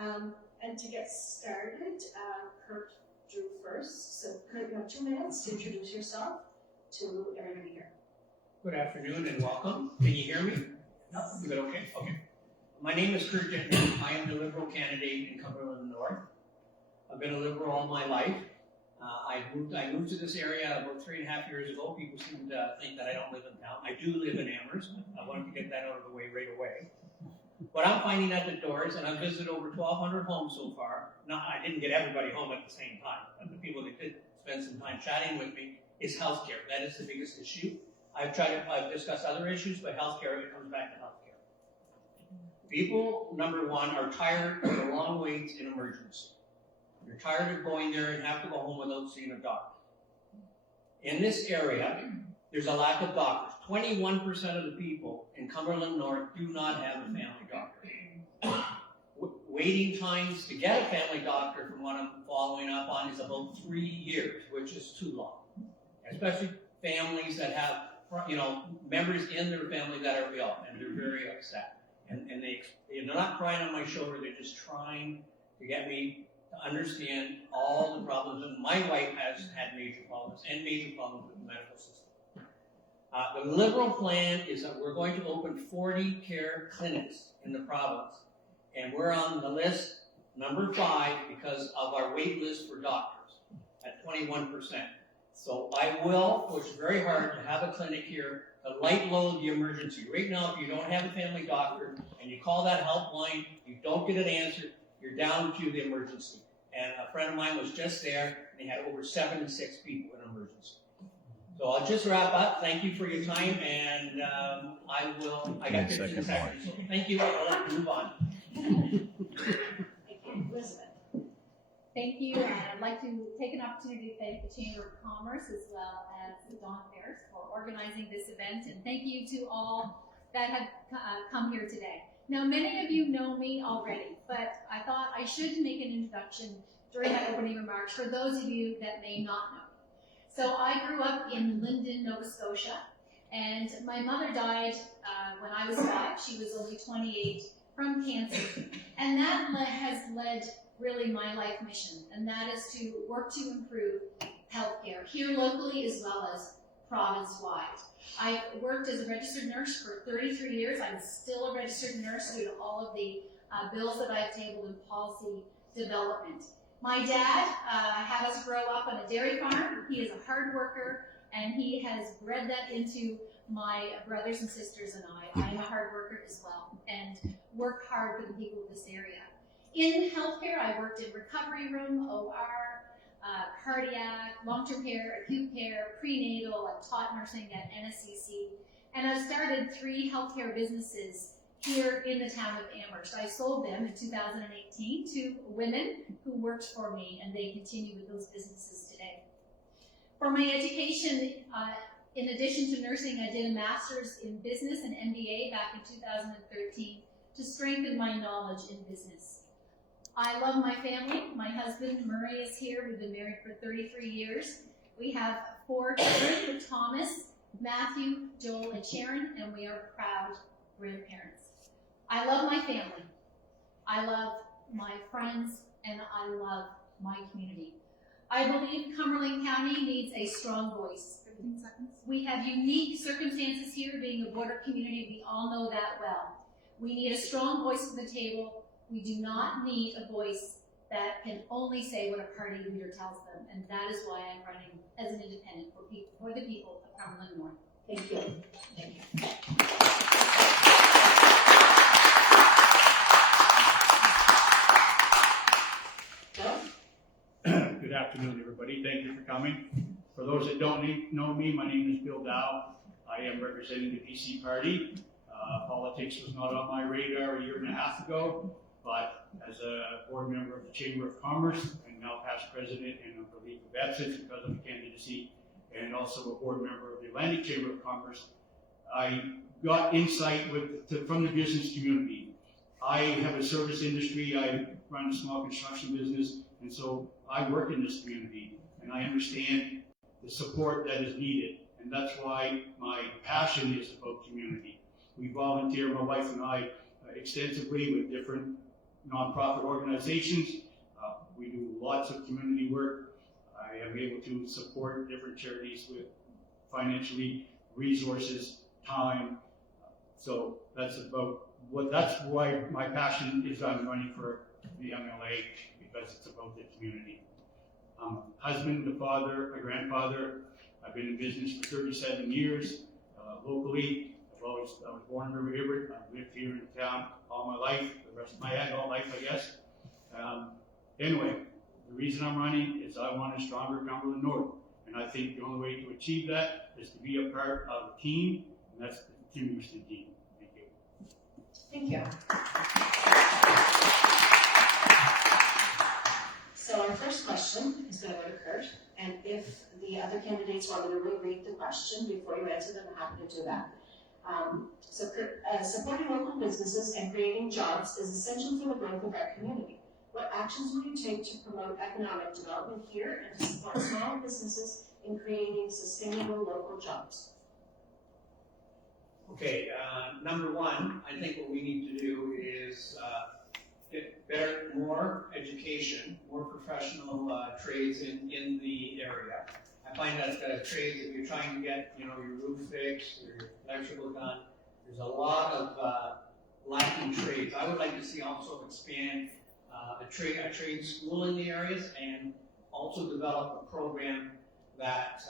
And to get started, Kurt drew first. So Kurt, you have 2 minutes to introduce yourself to everybody here. Good afternoon and welcome. Can you hear me? No. You good? Okay. Okay. My name is Kurt Ditner. I am the Liberal candidate in Cumberland North. I've been a Liberal all my life. I moved to this area about 3.5 years ago. People seem to think that I don't live in town. I do live in Amherst. I wanted to get that out of the way right away. But I'm finding at the doors, and I've visited over 1,200 homes so far. Now, I didn't get everybody home at the same time, but the people that did spend some time chatting with me is healthcare. That is the biggest issue. I've discussed other issues, but healthcare, it comes back to healthcare. People, number one, are tired of the long waits in emergency. You're tired of going there and have to go home without seeing a doctor. In this area, there's a lack of doctors. 21% of the people in Cumberland North do not have a family doctor. Waiting times to get a family doctor, from what I'm following up on, is about 3 years, which is too long. Especially families that have, members in their family that are ill, and they're very upset. And they're not crying on my shoulder, they're just trying to get me to understand all the problems. And my wife has had major problems with the medical system. The Liberal plan is that we're going to open 40 care clinics in the province, and we're on the list, number 5, because of our wait list for doctors at 21%. So I will push very hard to have a clinic here to light load the emergency. Right now, if you don't have a family doctor and you call that helpline, you don't get it answered, you're down to the emergency. And a friend of mine was just there, and they had over 76 people in emergency. So I'll just wrap up. Thank you for your time, and I got 15 seconds. So thank you. I'll let you move on. Thank you. Elizabeth. Thank you. I'd like to take an opportunity to thank the Chamber of Commerce as well as Don Ferris for organizing this event, and thank you to all that have come here today. Now, many of you know me already, but I thought I should make an introduction during my opening remarks for those of you that may not know. So I grew up in Linden, Nova Scotia, and my mother died when I was 5. She was only 28 from cancer. And that has led really my life mission, and that is to work to improve healthcare here locally as well as province-wide. I've worked as a registered nurse for 33 years. I'm still a registered nurse due to all of the bills that I've tabled in policy development. My dad had us grow up on a dairy farm. He is a hard worker, and he has bred that into my brothers and sisters and I. I am a hard worker as well, and work hard for the people of this area. In healthcare, I worked in recovery room, OR, cardiac, long-term care, acute care, prenatal. I've taught nursing at NSCC, and I've started 3 healthcare businesses here in the town of Amherst. I sold them in 2018 to women who worked for me, and they continue with those businesses today. For my education, in addition to nursing, I did a master's in business and MBA back in 2013 to strengthen my knowledge in business. I love my family. My husband, Murray, is here. We've been married for 33 years. We have 4 children with Thomas, Matthew, Joel, and Sharon, and we are proud grandparents. I love my family. I love my friends, and I love my community. I believe Cumberland County needs a strong voice. 15 seconds. We have unique circumstances here, being a border community. We all know that well. We need a strong voice at the table. We do not need a voice that can only say what a party leader tells them, and that is why I'm running as an independent for the people of Cumberland North. Thank you. Thank you. Good afternoon, everybody. Thank you for coming. For those that don't know me, my name is Bill Dowe. I am representing the PC Party. Politics was not on my radar a 1.5 years ago, but as a board member of the Chamber of Commerce, and now past president and of the League of Absence because of the candidacy, and also a board member of the Atlantic Chamber of Commerce, I got insight from the business community. I have a service industry. I run a small construction business, and so I work in this community, and I understand the support that is needed, and that's why my passion is about community. We volunteer, my wife and I, extensively with different nonprofit organizations. We do lots of community work. I am able to support different charities with financially, resources, time. So that's why my passion is I'm running for the MLA, because it's about the community. I'm a husband, a father, a grandfather. I've been in business for 37 years, locally. I was born in River Hibbert. I've lived here in town all my life, the rest of my adult life, I guess. Anyway, the reason I'm running is I want a stronger Cumberland North. And I think the only way to achieve that is to be a part of a team, and that's the continuous team. Thank you. Thank you. So our first question is going to go to Kurt, and if the other candidates want me to reread the question before you answer them, I'm happy to do that. So Kurt, supporting local businesses and creating jobs is essential for the growth of our community. What actions will you take to promote economic development here and to support small businesses in creating sustainable local jobs? Okay, number one, I think what we need to do is get more education, more professional trades in the area. I find that trades, if you're trying to get, your roof fixed, your electrical done, there's a lot of lacking trades. I would like to see also expand a trade school in the areas, and also develop a program that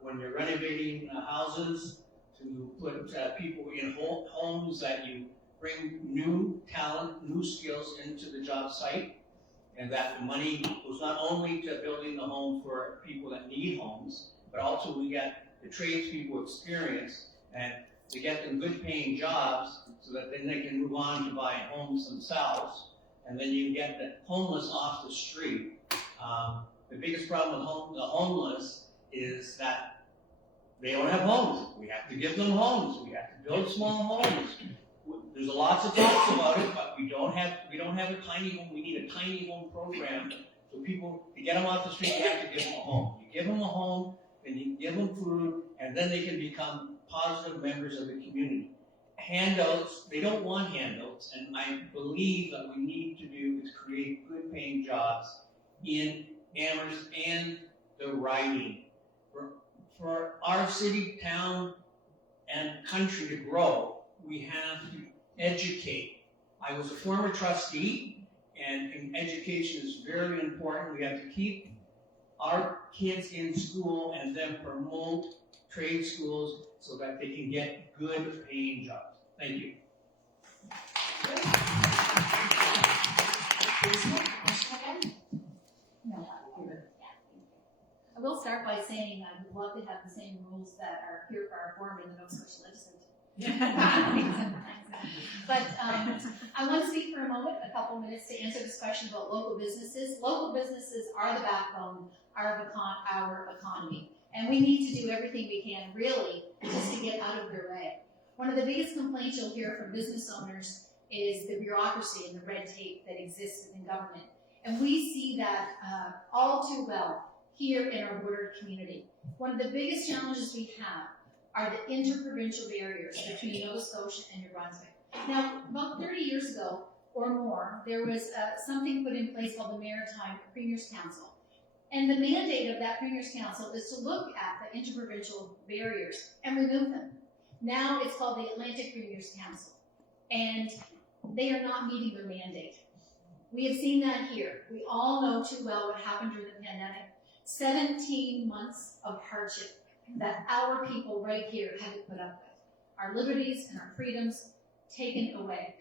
when you're renovating houses, to put people in homes, that you bring new talent, new skills into the job site, and that the money goes not only to building the home for people that need homes, but also we get the tradespeople experience, and to get them good paying jobs, so that then they can move on to buy homes themselves, and then you get the homeless off the street. The biggest problem with the homeless is that they don't have homes. We have to give them homes. We have to build small homes. There's lots of talks about it, but we don't have a tiny home. We need a tiny home program, so people, to get them off the street, you have to give them a home. You give them a home, and you give them food, and then they can become positive members of the community. Handouts, they don't want handouts, and I believe that we need to do is create good paying jobs in Amherst and the riding. For our city, town, and country to grow, we have to educate. I was a former trustee, and education is very important. We have to keep our kids in school and then promote trade schools so that they can get good paying jobs. Thank you. No, I will start by saying I would love to have the same rules that are here for our forum in the Nova Scotia Legislature. But I want to speak for a moment, a couple minutes, to answer this question about local businesses. Local businesses are the backbone of our economy, and we need to do everything we can, really, just to get out of their way. One of the biggest complaints you'll hear from business owners is the bureaucracy and the red tape that exists within government. And we see that all too well here in our border community. One of the biggest challenges we have are the interprovincial barriers between Nova Scotia and New Brunswick. Now, about 30 years ago or more, there was something put in place called the Maritime Premier's Council. And the mandate of that Premier's Council is to look at the interprovincial barriers and remove them. Now it's called the Atlantic Premier's Council, and they are not meeting their mandate. We have seen that here. We all know too well what happened during the pandemic. 17 months of hardship that our people right here had to put up with. Our liberties and our freedoms taken away.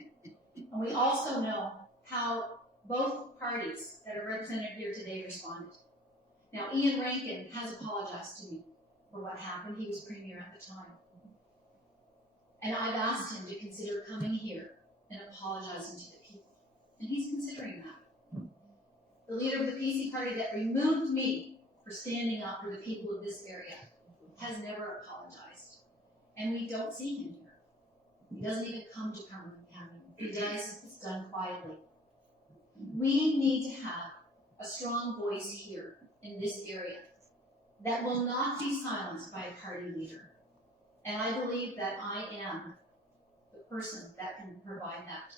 And we also know how both parties that are represented here today responded. Now, Ian Rankin has apologized to me for what happened. He was Premier at the time. And I've asked him to consider coming here and apologizing to the people. And he's considering that. The leader of the PC party that removed me for standing up for the people of this area has never apologized. And we don't see him here. He doesn't even come to Cumberland County. He does, it's done quietly. We need to have a strong voice here in this area that will not be silenced by a party leader. And I believe that I am the person that can provide that.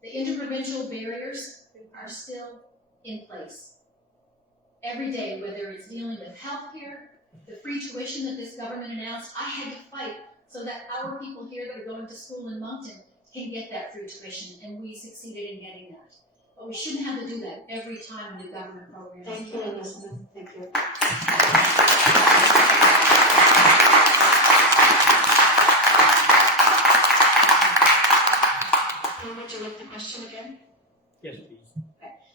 The interprovincial barriers are still in place. Every day, whether it's dealing with healthcare, the free tuition that this government announced, I had to fight so that our people here that are going to school in Moncton can get that free tuition, and we succeeded in getting that. But we shouldn't have to do that every time a new government program. Thank you, Elizabeth. Thank you. Would you like the question again? Yes, please.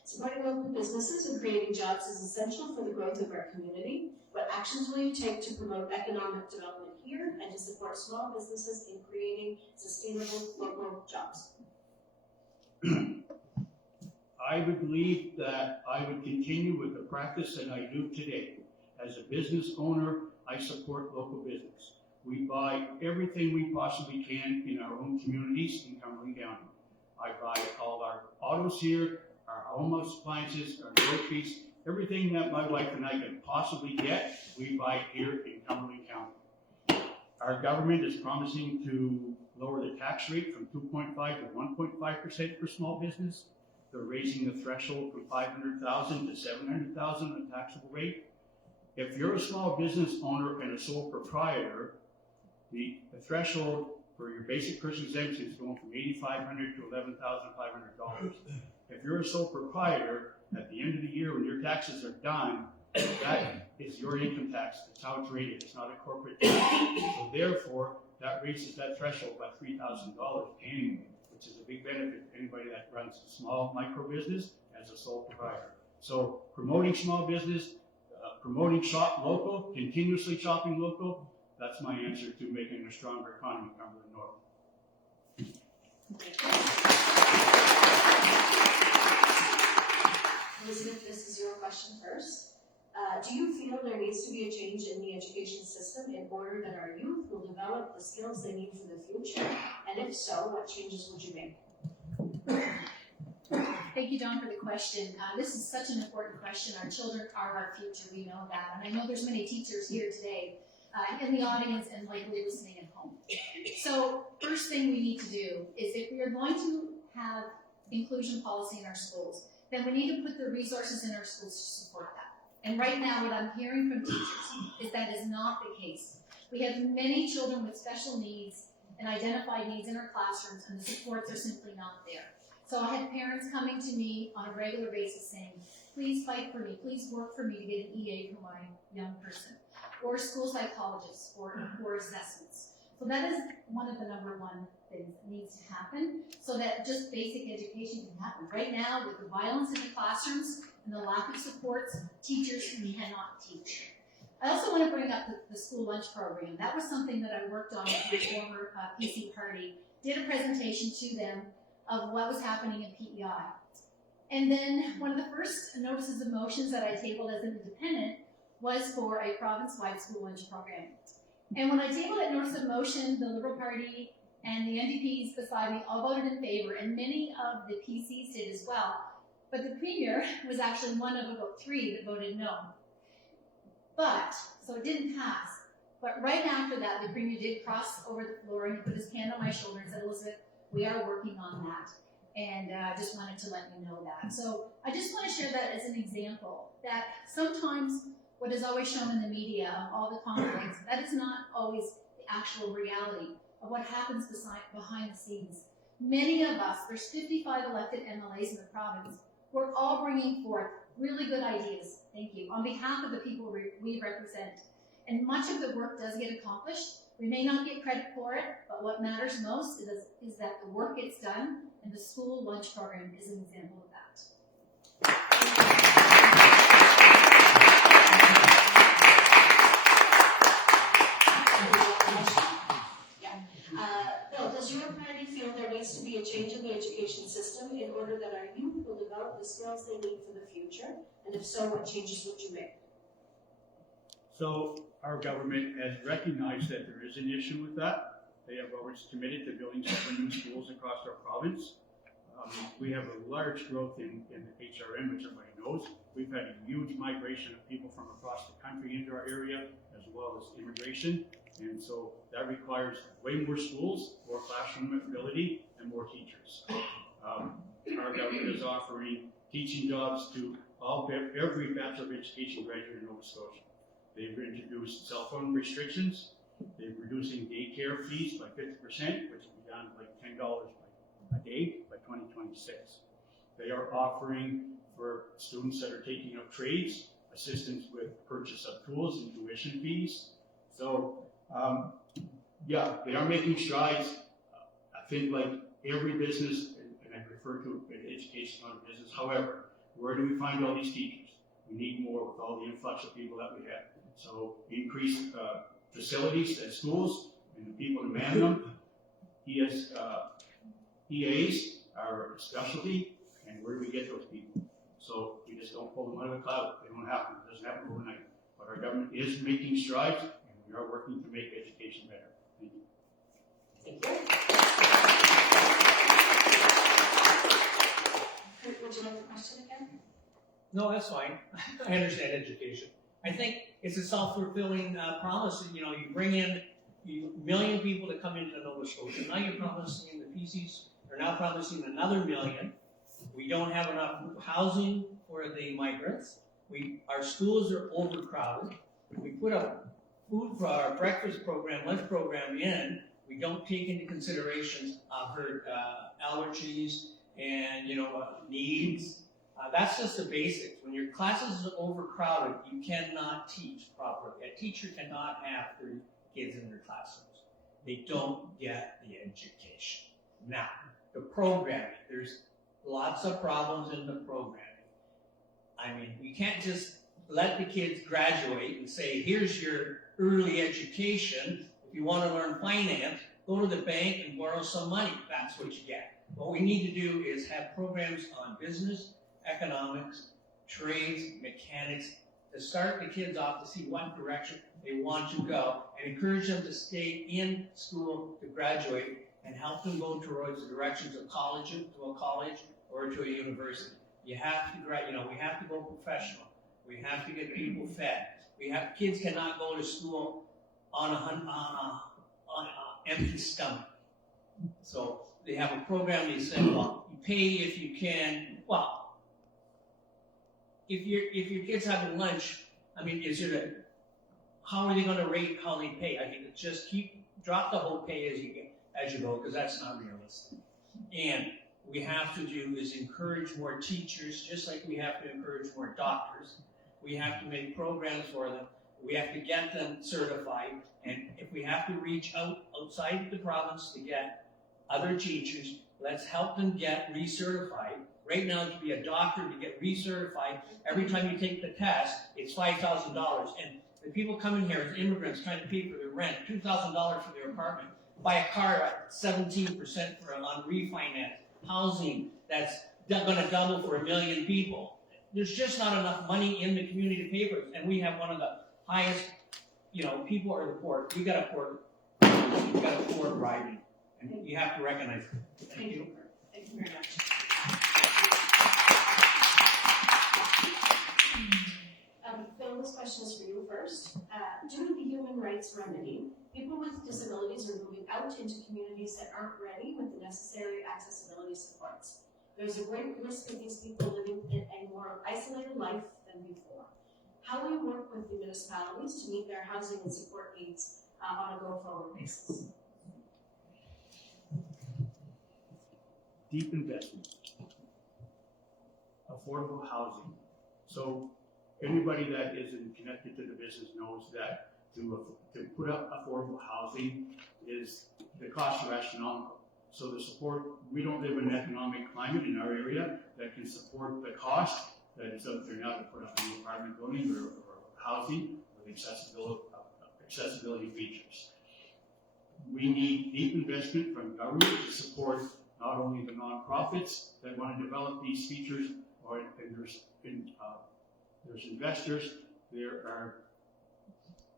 Supporting local businesses and creating jobs is essential for the growth of our community. What actions will you take to promote economic development here and to support small businesses in creating sustainable local jobs? I would believe that I would continue with the practice that I do today. As a business owner, I support local business. We buy everything we possibly can in our own communities in Cumberland County. I buy all our autos here, our home appliances, our groceries, everything that my wife and I can possibly get, we buy here in Cumberland County. Our government is promising to lower the tax rate from 2.5 to 1.5% for small business. They're raising the threshold from $500,000 to $700,000 on a taxable rate. If you're a small business owner and a sole proprietor, the threshold for your basic person exemption is going from $8,500 to $11,500. If you're a sole proprietor, at the end of the year when your taxes are done, that is your income tax. That's how it's rated. It's not a corporate tax. So therefore, that raises that threshold by $3,000 annually, which is a big benefit to anybody that runs a small micro business as a sole proprietor. So promoting small business, promoting shop local, continuously shopping local, that's my answer to making a stronger economy in Cumberland North. Elizabeth, this is your question first. Do you feel there needs to be a change in the education system in order that our youth will develop the skills they need for the future? And if so, what changes would you make? Thank you, Don, for the question. This is such an important question. Our children are our future, we know that. And I know there's many teachers here today in the audience and likely listening at home. So first thing we need to do is if we are going to have inclusion policy in our schools, then we need to put the resources in our schools to support that. And right now what I'm hearing from teachers is that is not the case. We have many children with special needs and identified needs in our classrooms, and the supports are simply not there. So I had parents coming to me on a regular basis saying, please fight for me, please work for me to get an EA for my young person, or school psychologists, or assessments. So that is one of the number one things that needs to happen so that just basic education can happen. Right now, with the violence in the classrooms and the lack of supports, teachers cannot teach. I also want to bring up the school lunch program. That was something that I worked on with my former PC party, did a presentation to them of what was happening in PEI. And then one of the first notices of motions that I tabled as an independent was for a province-wide school lunch program. And when I tabled that notice of motion, the Liberal Party and the NDPs beside me all voted in favor, and many of the PCs did as well. But the Premier was actually one of about 3 that voted no. But, so it didn't pass. But right after that, the Premier did cross over the floor and he put his hand on my shoulder and said, Elizabeth, we are working on that. And I just wanted to let you know that. So I just want to share that as an example, that sometimes what is always shown in the media of all the conflicts, that is not always the actual reality of what happens behind the scenes. Many of us, there's 55 elected MLAs in the province, we're all bringing forth really good ideas, thank you, on behalf of the people we represent. And much of the work does get accomplished. We may not get credit for it, but what matters most is that the work gets done, and the school lunch program is an example of that. Bill, does your party feel there needs to be a change in the education system in order that our youth will develop the skills they need for the future? And if so, what changes would you make? So our government has recognized that there is an issue with that. They have always committed to building 7 new schools across our province. We have a large growth in HRM, which everybody knows. We've had a huge migration of people from across the country into our area, as well as immigration. And so that requires way more schools, more classroom ability, and more teachers. Our government is offering teaching jobs to every Bachelor of Education graduate in Nova Scotia. They've introduced cell phone restrictions. They're reducing daycare fees by 50%, which will be down to like $10 a day by 2026. They are offering for students that are taking up trades assistance with purchase of tools and tuition fees. So, yeah, they are making strides. I think like every business, and I refer to education on a business. However, where do we find all these teachers? We need more with all the influx of people that we have. So increase facilities at schools and the people to man them. EAs are a specialty, and where do we get those people? So we just don't pull them out of the cloud. They don't happen. It doesn't happen overnight. But our government is making strides, and we are working to make education better. Thank you. Thank you. Kurt, would you like the question again? No, that's fine. I understand education. I think it's a self-fulfilling promise. You know, you bring in a million people to come into Nova Scotia. Now you're promising the PCs are now promising another million. We don't have enough housing for the migrants. Our schools are overcrowded. We put a food for our breakfast program, lunch program in. We don't take into consideration her allergies and needs. That's just the basics. When your classes are overcrowded, you cannot teach properly. A teacher cannot have 30 kids in their classrooms. They don't get the education. Now, the programming, there's lots of problems in the programming. I mean, we can't just let the kids graduate and say, here's your early education. If you want to learn finance, go to the bank and borrow some money. That's what you get. What we need to do is have programs on business, economics, trades, mechanics, to start the kids off to see what direction they want to go and encourage them to stay in school to graduate and help them go towards the directions of college, to a college or to a university. You have to, we have to go professional. We have to get people fed. Kids cannot go to school on a empty stomach. So they have a program. They say, well, you pay if you can. Well, if your kid's having lunch, I mean, how are they going to rate how they pay? I think it's just drop the whole pay as you go, because that's not realistic. And we have to do is encourage more teachers, just like we have to encourage more doctors. We have to make programs for them. We have to get them certified. And if we have to reach outside the province to get other teachers, let's help them get recertified. Right now, to be a doctor, to get recertified, every time you take the test, it's $5,000. And the people coming here as immigrants trying to pay for their rent, $2,000 for their apartment, buy a car at 17% on refinance, housing that's going to double for 1 million people. There's just not enough money in the community to pay for it. And we have one of the highest, people are the poor. We got a poor driving. And you have to recognize it. Thank you. Thank you very much. Phil, this question is for you first. Due to the human rights remedy, people with disabilities are moving out into communities that aren't ready with the necessary accessibility supports. There's a great risk of these people living in a more isolated life than before. How will you work with the municipalities to meet their housing and support needs on a go-forward basis? Deep investment, affordable housing. So everybody that isn't connected to the business knows that to put up affordable housing the costs are astronomical. So the support, we don't live in an economic climate in our area that can support the cost that is out there now to put up a new apartment building or housing with accessibility features. We need deep investment from government to support not only the nonprofits that want to develop these features, there's investors, there are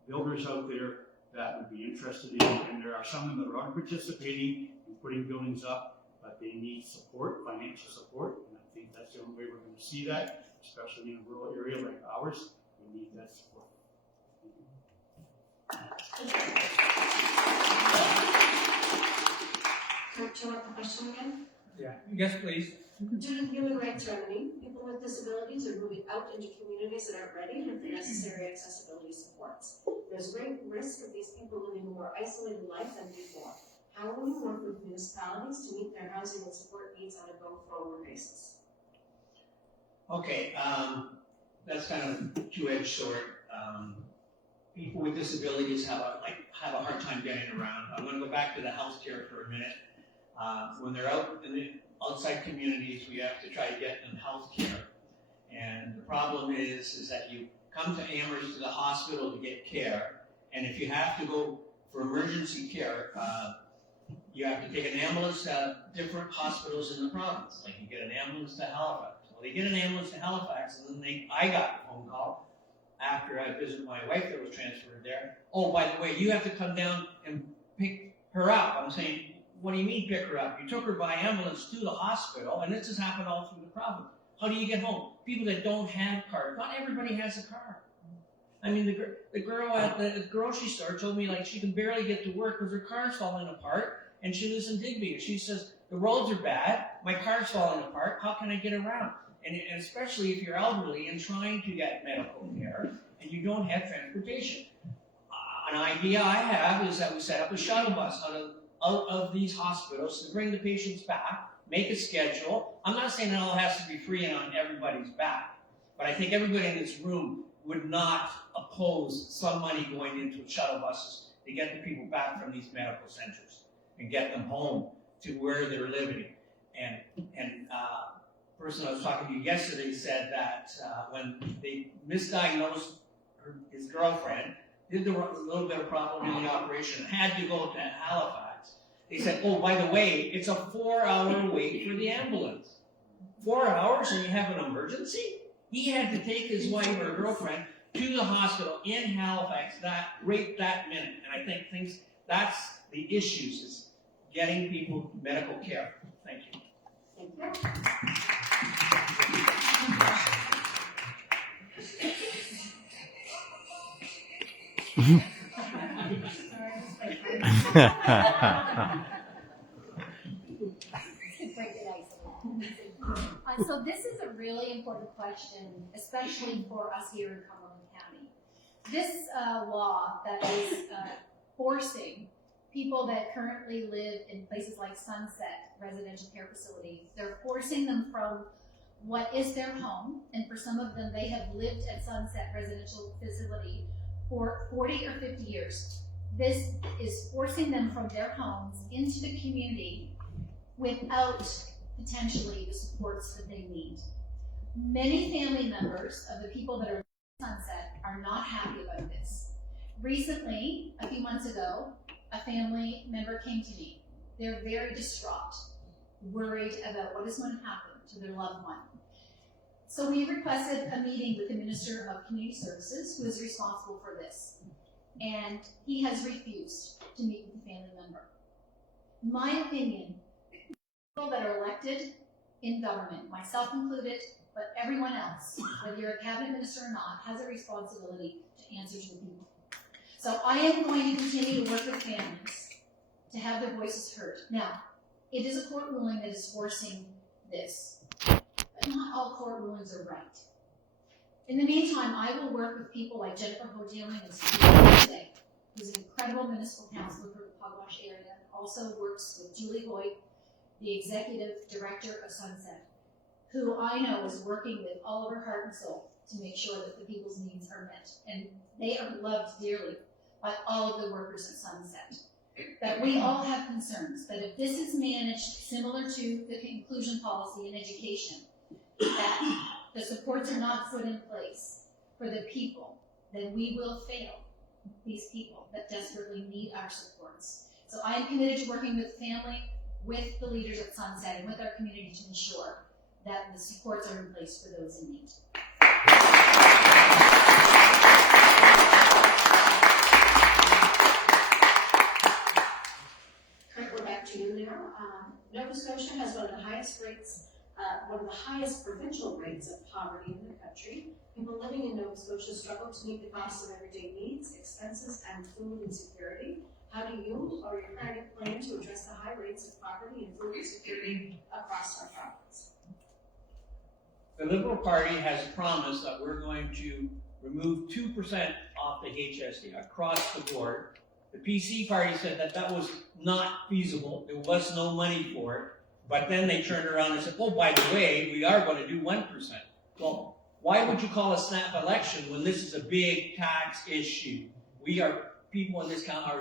builders out there that would be interested in, and there are some that are participating in putting buildings up, but they need support, financial support, and I think that's the only way we're going to see that, especially in a rural area like ours. We need that support. Kurt, do you want the question again? Yeah. Yes, please. Due to human rights remedy, people with disabilities are moving out into communities that aren't ready with the necessary accessibility supports. There's great risk of these people living a more isolated life than before. How will you work with municipalities to meet their housing and support needs on a go-forward basis? Okay, that's kind of a two-edged sword. People with disabilities have a hard time getting around. I'm going to go back to the healthcare for a minute. When they're out in the outside communities, we have to try to get them healthcare. And the problem is that you come to Amherst to the hospital to get care, and if you have to go for emergency care, you have to take an ambulance to different hospitals in the province. Like you get an ambulance to Halifax. Well, they get an ambulance to Halifax, and then I got a phone call after I visited my wife that was transferred there. Oh, by the way, you have to come down and pick her up. I'm saying, what do you mean pick her up? You took her by ambulance to the hospital, and this has happened all through the province. How do you get home? People that don't have cars. Not everybody has a car. I mean, the girl at the grocery store told me like she can barely get to work because her car's falling apart, and she lives in Digby. And she says, the roads are bad, my car's falling apart, how can I get around? And especially if you're elderly and trying to get medical care and you don't have transportation. An idea I have is that we set up a shuttle bus out of these hospitals to bring the patients back, make a schedule. I'm not saying it all has to be free and on everybody's back, but I think everybody in this room would not oppose some money going into shuttle buses to get the people back from these medical centers and get them home to where they're living. And person I was talking to yesterday said that when they misdiagnosed his girlfriend, did a little bit of problem in the operation, had to go to Halifax. They said, oh, by the way, it's a 4-hour wait for the ambulance. 4 hours and you have an emergency? He had to take his wife or girlfriend to the hospital in Halifax right that minute. And I think that's the issues, is getting people medical care. Thank you. Thank you. So this is a really important question, especially for us here in Cumberland County. This law that is forcing people that currently live in places like Sunset residential care facilities, they're forcing them from what is their home, and for some of them, they have lived at Sunset residential facility for 40 or 50 years. This is forcing them from their homes into the community without potentially the supports that they need. Many family members of the people that are in Sunset are not happy about this. Recently, a few months ago, a family member came to me. They're very distraught, worried about what is going to happen to their loved one. So we requested a meeting with the Minister of Community Services, who is responsible for this. And he has refused to meet with the family member. In my opinion, people that are elected in government, myself included, but everyone else, whether you're a cabinet minister or not, has a responsibility to answer to the people. So I am going to continue to work with families to have their voices heard. Now, it is a court ruling that is forcing this, but not all court rulings are right. In the meantime, I will work with people like Jennifer Hodeling and Steve, who's an incredible municipal councillor for the Pugwash area, also works with Julie Boyd, the executive director of Sunset, who I know is working with all of her heart and soul to make sure that the people's needs are met. And they are loved dearly by all of the workers at Sunset. That we all have concerns that if this is managed similar to the inclusion policy in education, that the supports are not put in place for the people, then we will fail these people that desperately need our supports. So I am committed to working with family, with the leaders at Sunset, and with our community to ensure that the supports are in place for those in need. Kurt, we're back to you now. Nova Scotia has one of the highest rates, one of the highest provincial rates of poverty in the country. People living in Nova Scotia struggle to meet the costs of everyday needs, expenses, and food insecurity. How do you or your party plan to address the high rates of poverty and food insecurity across our province? The Liberal Party has promised that we're going to remove 2% off the HST across the board. The PC party said that that was not feasible. There was no money for it. But then they turned around and said, oh, by the way, we are going to do 1%. Well, why would you call a snap election when this is a big tax issue? People in this county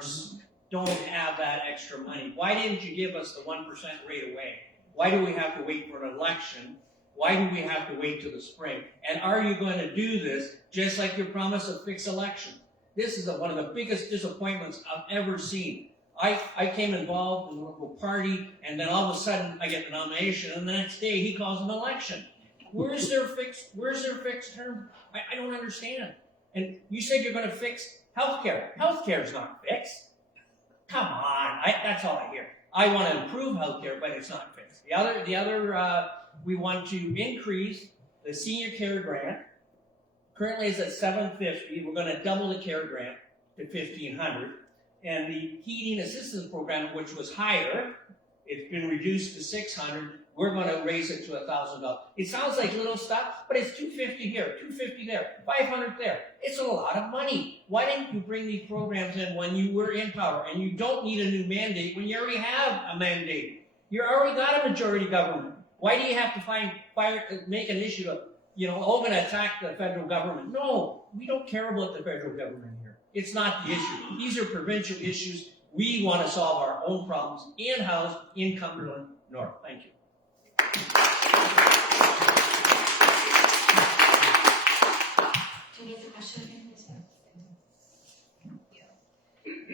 don't have that extra money. Why didn't you give us the 1% right away? Why do we have to wait for an election? Why do we have to wait till the spring? And are you going to do this just like your promise of fixed election? This is one of the biggest disappointments I've ever seen. I came involved in the Liberal Party, and then all of a sudden I get the nomination, and the next day he calls an election. Where's their fixed term? I don't understand. And you said you're going to fix healthcare. Healthcare is not fixed. Come on, that's all I hear. I want to improve healthcare, but it's not fixed. We want to increase the senior care grant. Currently it's at $750. We're going to double the care grant to $1,500. And the heating assistance program, which was higher, it's been reduced to $600. We're going to raise it to $1,000. It sounds like little stuff, but it's $250 here, $250 there, $500 there. It's a lot of money. Why didn't you bring these programs in when you were in power? And you don't need a new mandate when you already have a mandate. You already got a majority government. Why do you have to make an issue of, we're going to attack the federal government? No, we don't care about the federal government here. It's not the issue. These are provincial issues. We want to solve our own problems in-house in Cumberland North. Thank you. Do you get the question again, Lisa?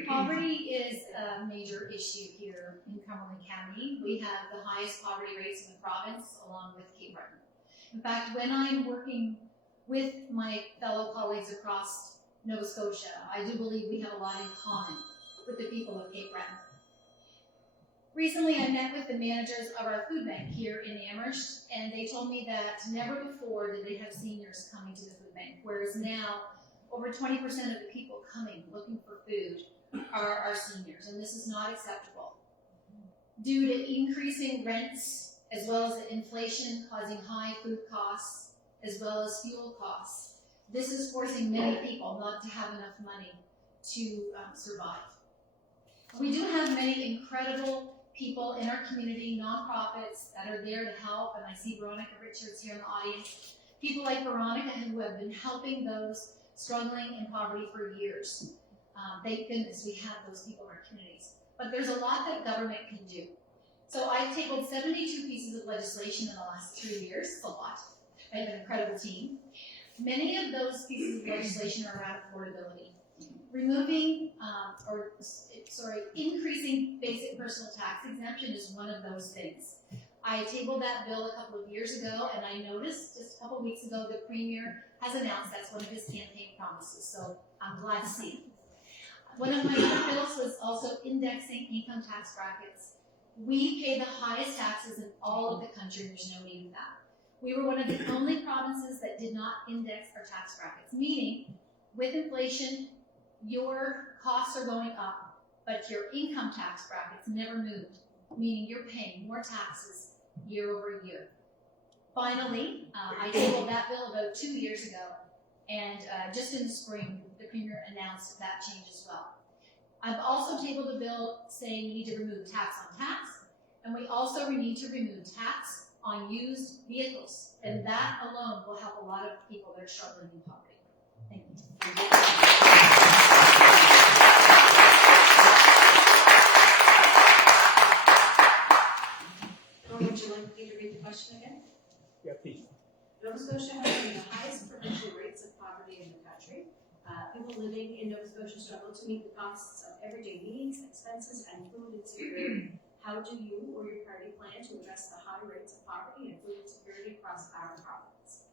Poverty is a major issue here in Cumberland County. We have the highest poverty rates in the province, along with Cape Breton. In fact, when I'm working with my fellow colleagues across Nova Scotia, I do believe we have a lot in common with the people of Cape Breton. Recently, I met with the managers of our food bank here in Amherst, and they told me that never before did they have seniors coming to the food bank, whereas now over 20% of the people coming looking for food are our seniors, and this is not acceptable. Due to increasing rents, as well as the inflation causing high food costs, as well as fuel costs, this is forcing many people not to have enough money to survive. We do have many incredible people in our community, nonprofits that are there to help, and I see Veronica Richards here in the audience. People like Veronica who have been helping those struggling in poverty for years. Thank goodness we have those people in our communities. But there's a lot that government can do. So I've tabled 72 pieces of legislation in the last 3 years. It's a lot. I have an incredible team. Many of those pieces of legislation are around affordability. Increasing basic personal tax exemption is one of those things. I tabled that bill a couple of years ago, and I noticed just a couple of weeks ago the Premier has announced that's one of his campaign promises, so I'm glad to see it. One of my other bills was also indexing income tax brackets. We pay the highest taxes in all of the country, there's no need of that. We were one of the only provinces that did not index our tax brackets, meaning with inflation, your costs are going up, but your income tax brackets never moved, meaning you're paying more taxes year over year. Finally, I tabled that bill about 2 years ago, and just in the spring, the Premier announced that change as well. I've also tabled a bill saying we need to remove tax on tax, and we also need to remove tax on used vehicles, and that alone will help a lot of people that are struggling in poverty. Thank you. Would you like me to read the question again? Yeah, please. Nova Scotia has one of the highest provincial rates of poverty in the country. People living in Nova Scotia struggle to meet the costs of everyday needs, expenses, and food insecurity. How do you or your party plan to address the high rates of poverty and food insecurity across our province?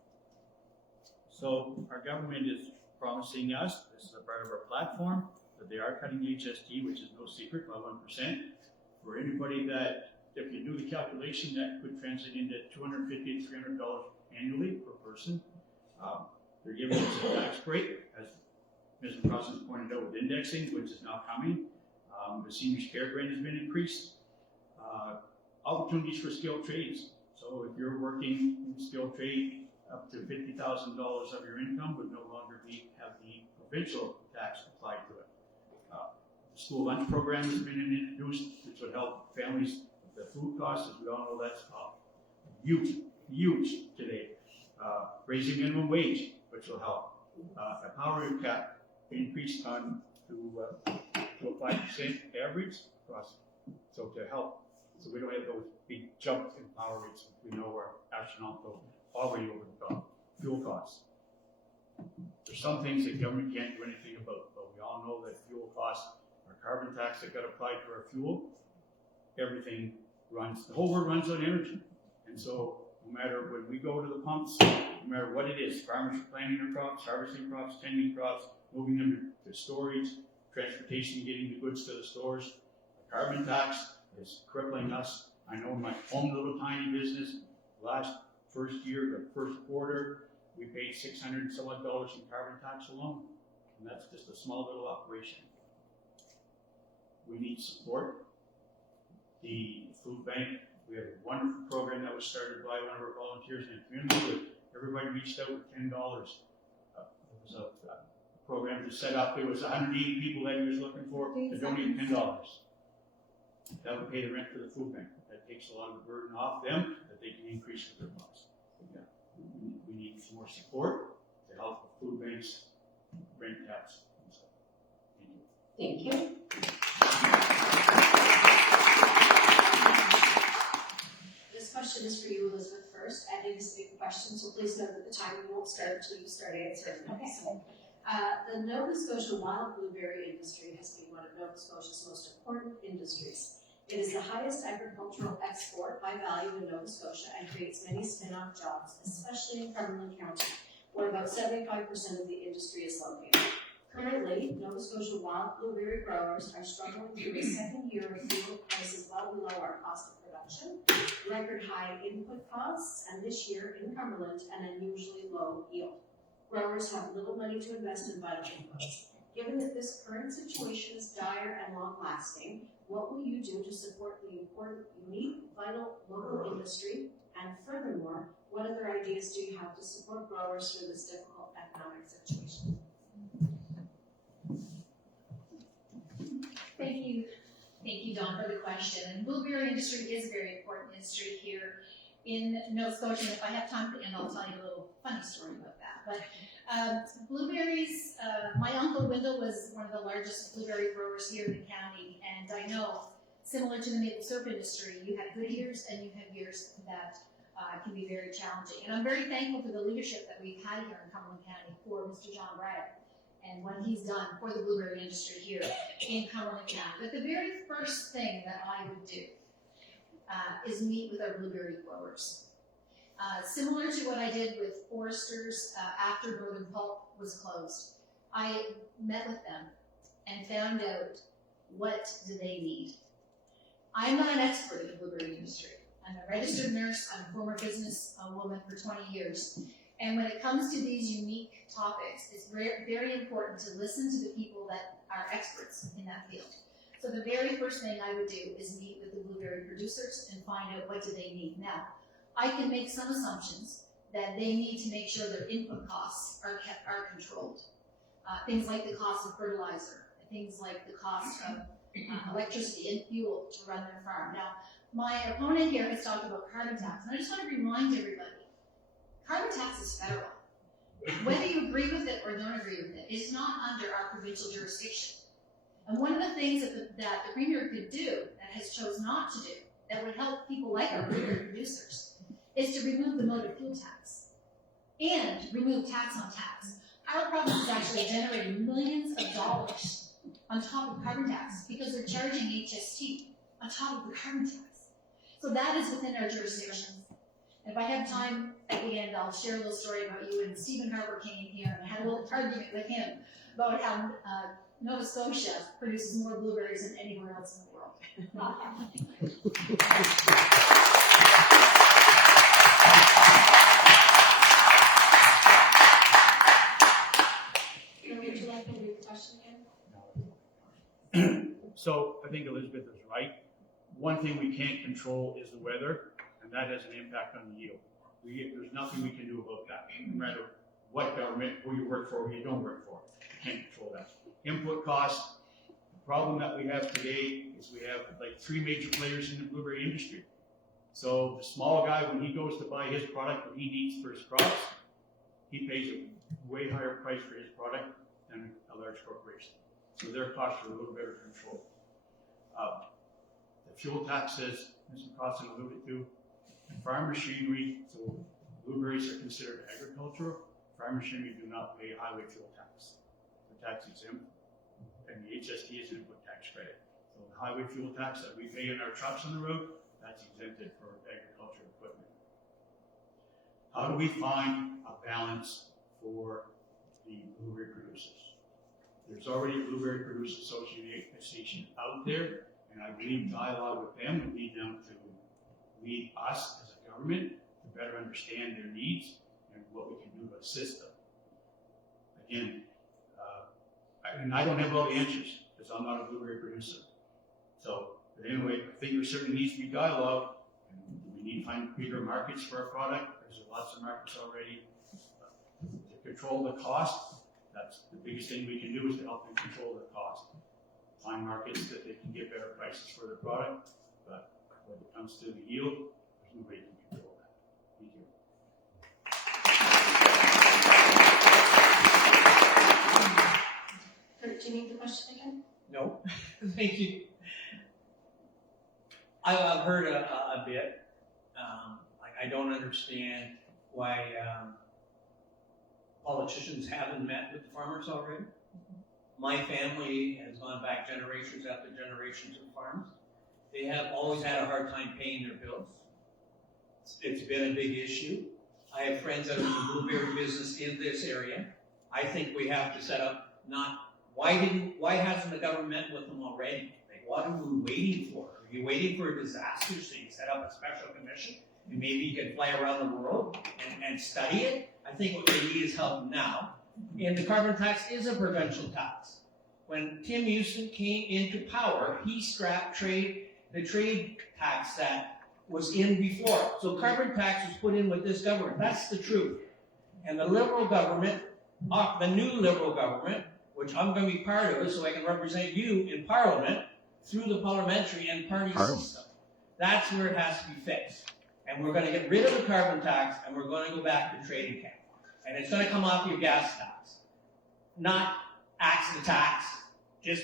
So our government is promising us, this is a part of our platform, that they are cutting HST, which is no secret, by 1%. For anybody that, if you do the calculation, that could translate into $250 to $300 annually per person. They're giving us a tax break, as Ms. McCrossin pointed out, with indexing, which is now coming. The seniors care grant has been increased. Opportunities for skilled trades. So if you're working in a skilled trade, up to $50,000 of your income would no longer have the provincial tax applied to it. The school lunch program has been introduced, which would help families with the food costs. As we all know, that's huge today. Raising minimum wage, which will help. A power cap increased on to a 5% average across, so to help. So we don't have those big jumps in power rates. We know we're astronomical, already over the top. Fuel costs. There's some things that government can't do anything about, but we all know that fuel costs, our carbon tax that got applied to our fuel, everything runs, the whole world runs on energy. And so no matter when we go to the pumps, no matter what it is, farmers are planting their crops, harvesting crops, tending crops, moving them to storage, transportation, getting the goods to the stores. The carbon tax is crippling us. I know my own little tiny business, first quarter, we paid $600 and some odd in carbon tax alone. And that's just a small little operation. We need support. The food bank, we have a wonderful program that was started by one of our volunteers in the community. Everybody reached out with $10. It was a program to set up. There was 180 people that he was looking for to donate $10. That would pay the rent for the food bank. That takes a lot of the burden off them that they can increase with their costs. Yeah. We need some more support to help the food banks rent tax. Thank you. This question is for you, Elizabeth, first, and it is a big question, so please note that the timing won't start until you start answering. Okay. The Nova Scotia wild blueberry industry has been one of Nova Scotia's most important industries. It is the highest agricultural export by value in Nova Scotia and creates many spin-off jobs, especially in Cumberland County, where about 75% of the industry is located. Currently, Nova Scotia wild blueberry growers are struggling through a second year of field prices well below our cost of production, record high input costs, and this year in Cumberland, an unusually low yield. Growers have little money to invest in vital inputs. Given that this current situation is dire and long-lasting, what will you do to support the important, unique, vital local industry? And furthermore, what other ideas do you have to support growers through this difficult economic situation? Thank you, Dawn, for the question. And blueberry industry is a very important industry here in Nova Scotia. And if I have time to end, I'll tell you a little funny story about that. But blueberries, my uncle Wendell was one of the largest blueberry growers here in the county, and I know, similar to the maple syrup industry, you have good years and you have years that can be very challenging. And I'm very thankful for the leadership that we've had here in Cumberland County for Mr. John Braddock and what he's done for the blueberry industry here in Cumberland County. But the very first thing that I would do is meet with our blueberry growers. Similar to what I did with foresters after Northern Pulp was closed, I met with them and found out what do they need. I'm not an expert in the blueberry industry. I'm a registered nurse. I'm a former business woman for 20 years. And when it comes to these unique topics, it's very, very important to listen to the people that are experts in that field. So the very first thing I would do is meet with the blueberry producers and find out what do they need. Now, I can make some assumptions that they need to make sure their input costs are controlled. Things like the cost of fertilizer, things like the cost of electricity and fuel to run their farm. Now, my opponent here has talked about carbon tax, and I just want to remind everybody, carbon tax is federal. Whether you agree with it or don't agree with it, it's not under our provincial jurisdiction. And one of the things that the Premier could do, that has chose not to do, that would help people like our blueberry producers, is to remove the motor fuel tax and remove tax on tax. Our province is actually generating millions of dollars on top of carbon tax because they're charging HST on top of the carbon tax. So that is within our jurisdiction. And if I have time at the end, I'll share a little story about you. And Stephen Harper came here and I had a little argument with him about how Nova Scotia produces more blueberries than anywhere else in the world. Would you like to read the question again? So Elizabeth is right. One thing we can't control is the weather, and that has an impact on the yield. There's nothing we can do about that, no matter what government, who you work for, who you don't work for. You can't control that. Input costs, the problem that we have today is we have like 3 major players in the blueberry industry. So the small guy, when he goes to buy his product, what he needs for his crops, he pays a way higher price for his product than a large corporation. So their costs are a little better controlled. The fuel tax, as Ms. McCrossin alluded to, farm machinery, so blueberries are considered agricultural. Farm machinery do not pay highway fuel tax. The tax exempt, and the HST is an input tax credit. So the highway fuel tax that we pay in our trucks on the road, that's exempted for agricultural equipment. How do we find a balance for the blueberry producers? There's already a Blueberry Producers Association out there, and I believe dialogue with them would lead them to lead us as a government to better understand their needs and what we can do to assist them. Again, and I don't have all the answers because I'm not a blueberry producer. So, but anyway, I think there certainly needs to be dialogue, and we need to find bigger markets for our product. There's lots of markets already. To control the cost, that's the biggest thing we can do, is to help them control their cost. Find markets that they can get better prices for their product, but when it comes to the yield, there's no way to control that. Thank you. Kurt, do you need the question again? No, thank you. I've heard a bit. I don't understand why politicians haven't met with the farmers already. My family has gone back generations after generations of farms. They have always had a hard time paying their bills. It's been a big issue. I have friends that are in the blueberry business in this area. I think we have to set up why hasn't the government met with them already? Like, what are we waiting for? Are you waiting for a disaster so you set up a special commission and maybe you can fly around the world and study it? I think what they need is help now. And the carbon tax is a provincial tax. When Tim Houston came into power, he scrapped the trade tax that was in before. So carbon tax was put in with this government. That's the truth. And the Liberal government, the new Liberal government, which I'm going to be part of, so I can represent you in Parliament through the parliamentary and party system. That's where it has to be fixed. And we're going to get rid of the carbon tax, and we're going to go back to trading cap. And it's going to come off your gas tax. Not axe the tax, just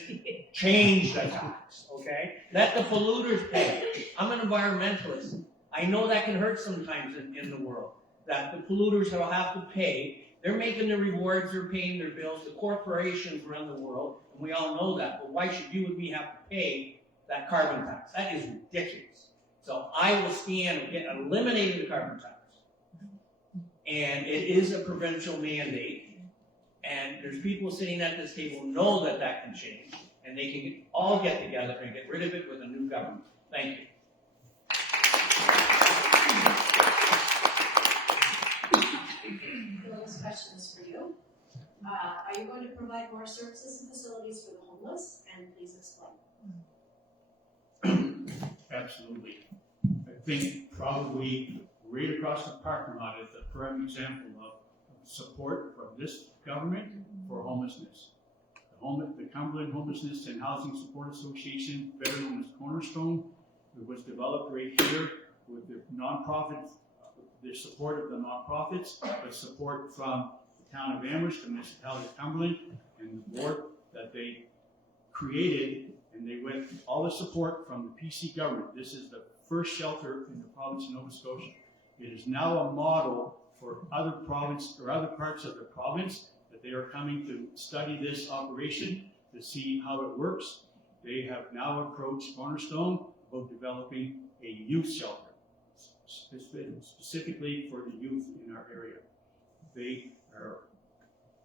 change the tax, okay? Let the polluters pay. I'm an environmentalist. I know that can hurt sometimes in the world, that the polluters will have to pay. They're making their rewards, they're paying their bills. The corporations run the world, and we all know that. But why should you and me have to pay that carbon tax? That is ridiculous. So I will stand and eliminate the carbon tax. And it is a provincial mandate. And there's people sitting at this table who know that that can change. And they can all get together and get rid of it with a new government. Thank you. This question is for you. Are you going to provide more services and facilities for the homeless? And please explain. Absolutely. I think probably right across the parking lot is a prime example of support from this government for homelessness. The Cumberland Homelessness and Housing Support Association, better known as Cornerstone, it was developed right here with the nonprofits, the support of the nonprofits, but support from the town of Amherst, the municipality of Cumberland, and the board that they created, and they went all the support from the PC government. This is the first shelter in the province of Nova Scotia. It is now a model for other province or other parts of the province that they are coming to study this operation to see how it works. They have now approached Cornerstone about developing a youth shelter, specifically for the youth in our area. They are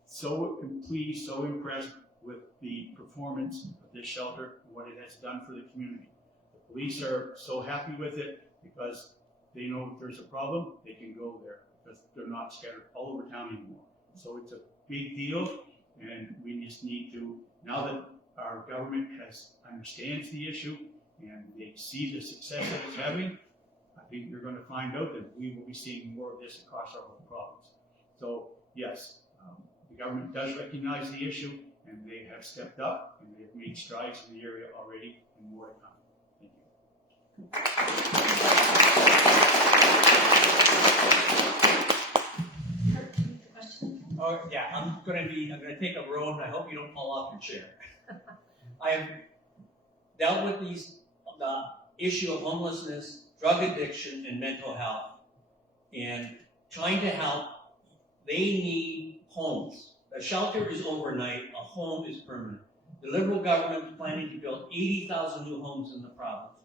so pleased, so impressed with the performance of this shelter and what it has done for the community. The police are so happy with it because they know if there's a problem, they can go there because they're not scattered all over town anymore. So it's a big deal, and we just need to, now that our government understands the issue and they see the success that it's having, I think you're going to find out that we will be seeing more of this across our whole province. So yes, the government does recognize the issue, and they have stepped up, and they've made strides in the area already, and more to come. Thank you. Question? Oh, yeah, I'm gonna take a road, and I hope you don't fall off your chair. I have dealt with the issue of homelessness, drug addiction, and mental health, and trying to help. They need homes. A shelter is overnight, a home is permanent. The Liberal government is planning to build 80,000 new homes in the province,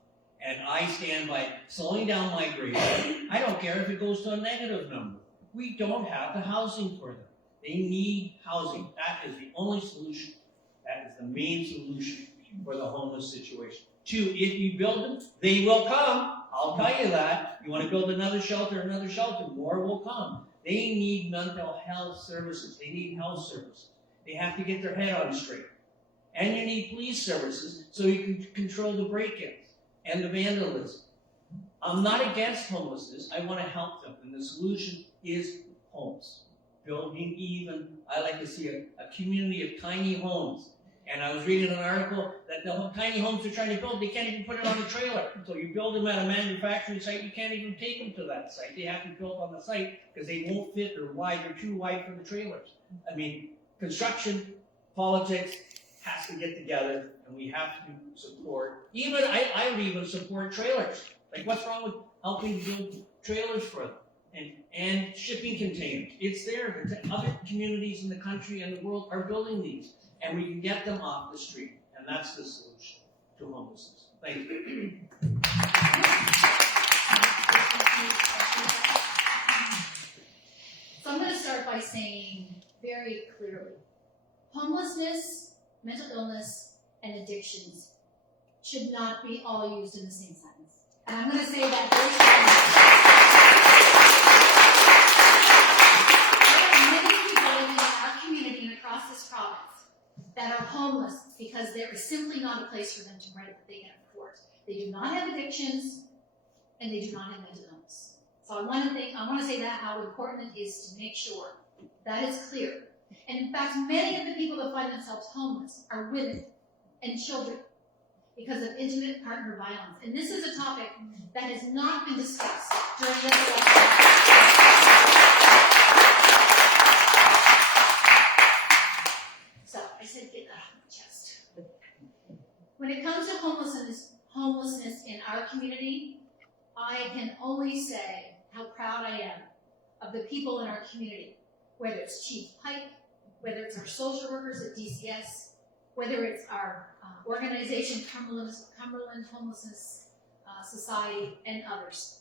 and I stand by slowing down migration. I don't care if it goes to a negative number. We don't have the housing for them. They need housing. That is the only solution. That is the main solution for the homeless situation. 2, if you build them, they will come. I'll tell you that. You want to build another shelter, more will come. They need mental health services. They need health services. They have to get their head on straight. And you need police services so you can control the break-ins and the vandalism. I'm not against homelessness. I want to help them. And the solution is homes. Building even, I like to see a community of tiny homes. And I was reading an article that the tiny homes they're trying to build, they can't even put it on a trailer. So you build them at a manufacturing site, you can't even take them to that site. They have to be built on the site because they won't fit or wide. They're too wide for the trailers. I mean, construction, politics has to get together, and we have to support. Even I would even support trailers. Like, what's wrong with helping build trailers for them and shipping containers? It's there. Other communities in the country and the world are building these. And we can get them off the street. And that's the solution to homelessness. Thank you. So I'm going to start by saying very clearly, homelessness, mental illness, and addictions should not be all used in the same sentence. And I'm going to say that very strongly. There are many people living in our community and across this province that are homeless because there is simply not a place for them to rent that they can afford. They do not have addictions, and they do not have mental illness. So I want to say that how important it is to make sure that is clear. And in fact, many of the people that find themselves homeless are women and children because of intimate partner violence. And this is a topic that has not been discussed during this election. So I said, get that off my chest. When it comes to homelessness in our community, I can only say how proud I am of the people in our community, whether it's Chief Pike, whether it's our social workers at DCS, whether it's our organization, Cumberland Homelessness Society, and others.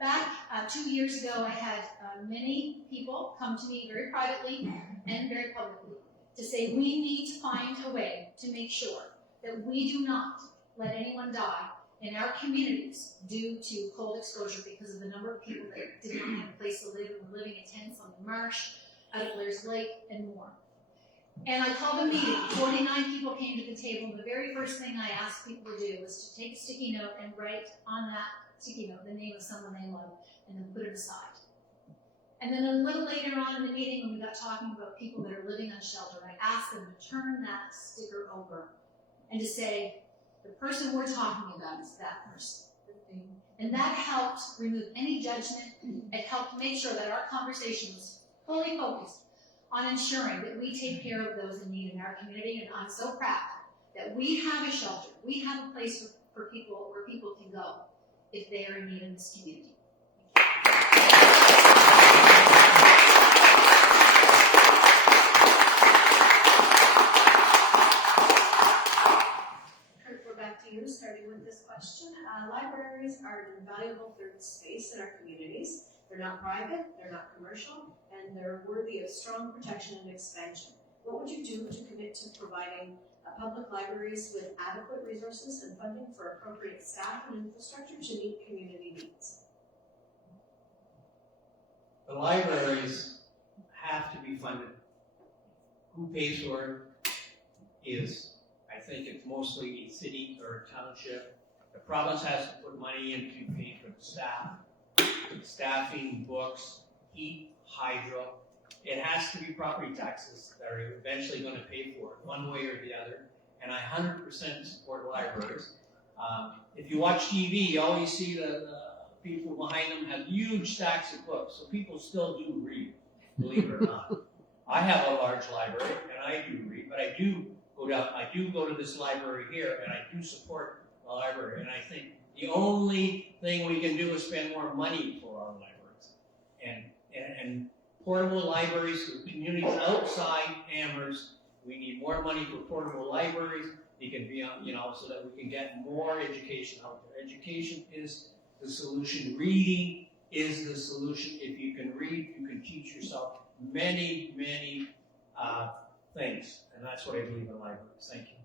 Back 2 years ago, I had many people come to me very privately and very publicly to say we need to find a way to make sure that we do not let anyone die in our communities due to cold exposure because of the number of people that did not have a place to live and were living in tents on the marsh, out at Blair's Lake, and more. And I called a meeting. 49 people came to the table, and the very first thing I asked people to do was to take a sticky note and write on that sticky note the name of someone they love, and then put it aside. And then a little later on in the meeting, when we got talking about people that are living unsheltered, I asked them to turn that sticker over and to say, the person we're talking about is that person. And that helped remove any judgment. It helped make sure that our conversation was fully focused on ensuring that we take care of those in need in our community. And I'm so proud that we have a shelter. We have a place for people where people can go if they are in need in this community. We're back to you, starting with this question. Libraries are an invaluable third space in our communities. They're not private, they're not commercial, and they're worthy of strong protection and expansion. What would you do to commit to providing public libraries with adequate resources and funding for appropriate staff and infrastructure to meet community needs? The libraries have to be funded. Who pays for it is, I think it's mostly a city or a township. The province has to put money into paying for the staff, staffing, books, heat, hydro. It has to be property taxes that are eventually going to pay for it, one way or the other. And I 100% support libraries. If you watch TV, you always see the people behind them have huge stacks of books. So people still do read, believe it or not. I have a large library, and I do read, but I do go to this library here, and I do support the library. And I think the only thing we can do is spend more money for our libraries. And portable libraries for communities outside Amherst, we need more money for portable libraries. It can be, so that we can get more education out there. Education is the solution. Reading is the solution. If you can read, you can teach yourself many, many things. And that's what I believe in libraries. Thank you.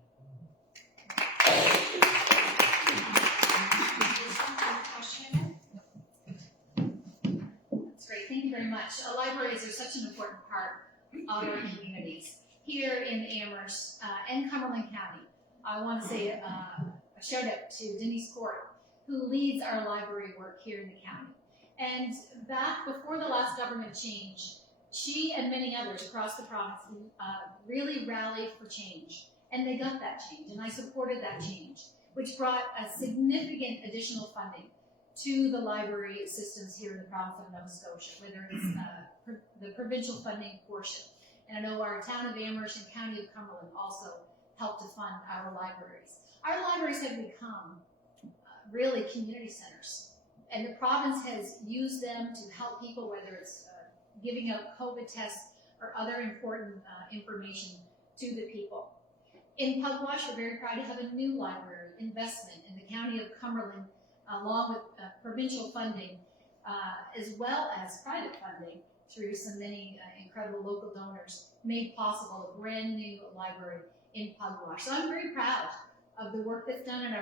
That's great. Thank you very much. Libraries are such an important part of our communities. Here in Amherst and Cumberland County, I want to say a shout out to Denise Court, who leads our library work here in the county. And back before the last government change, she and many others across the province really rallied for change. And they got that change, and I supported that change, which brought a significant additional funding to the library systems here in the province of Nova Scotia, whether it's the provincial funding portion. And I know our town of Amherst and county of Cumberland also helped to fund our libraries. Our libraries have become really community centers, and the province has used them to help people, whether it's giving out COVID tests or other important information to the people. In Pugwash, we're very proud to have a new library investment in the county of Cumberland, along with provincial funding, as well as private funding through some many incredible local donors, made possible a brand new library in Pugwash. So I'm very proud of the work that's done in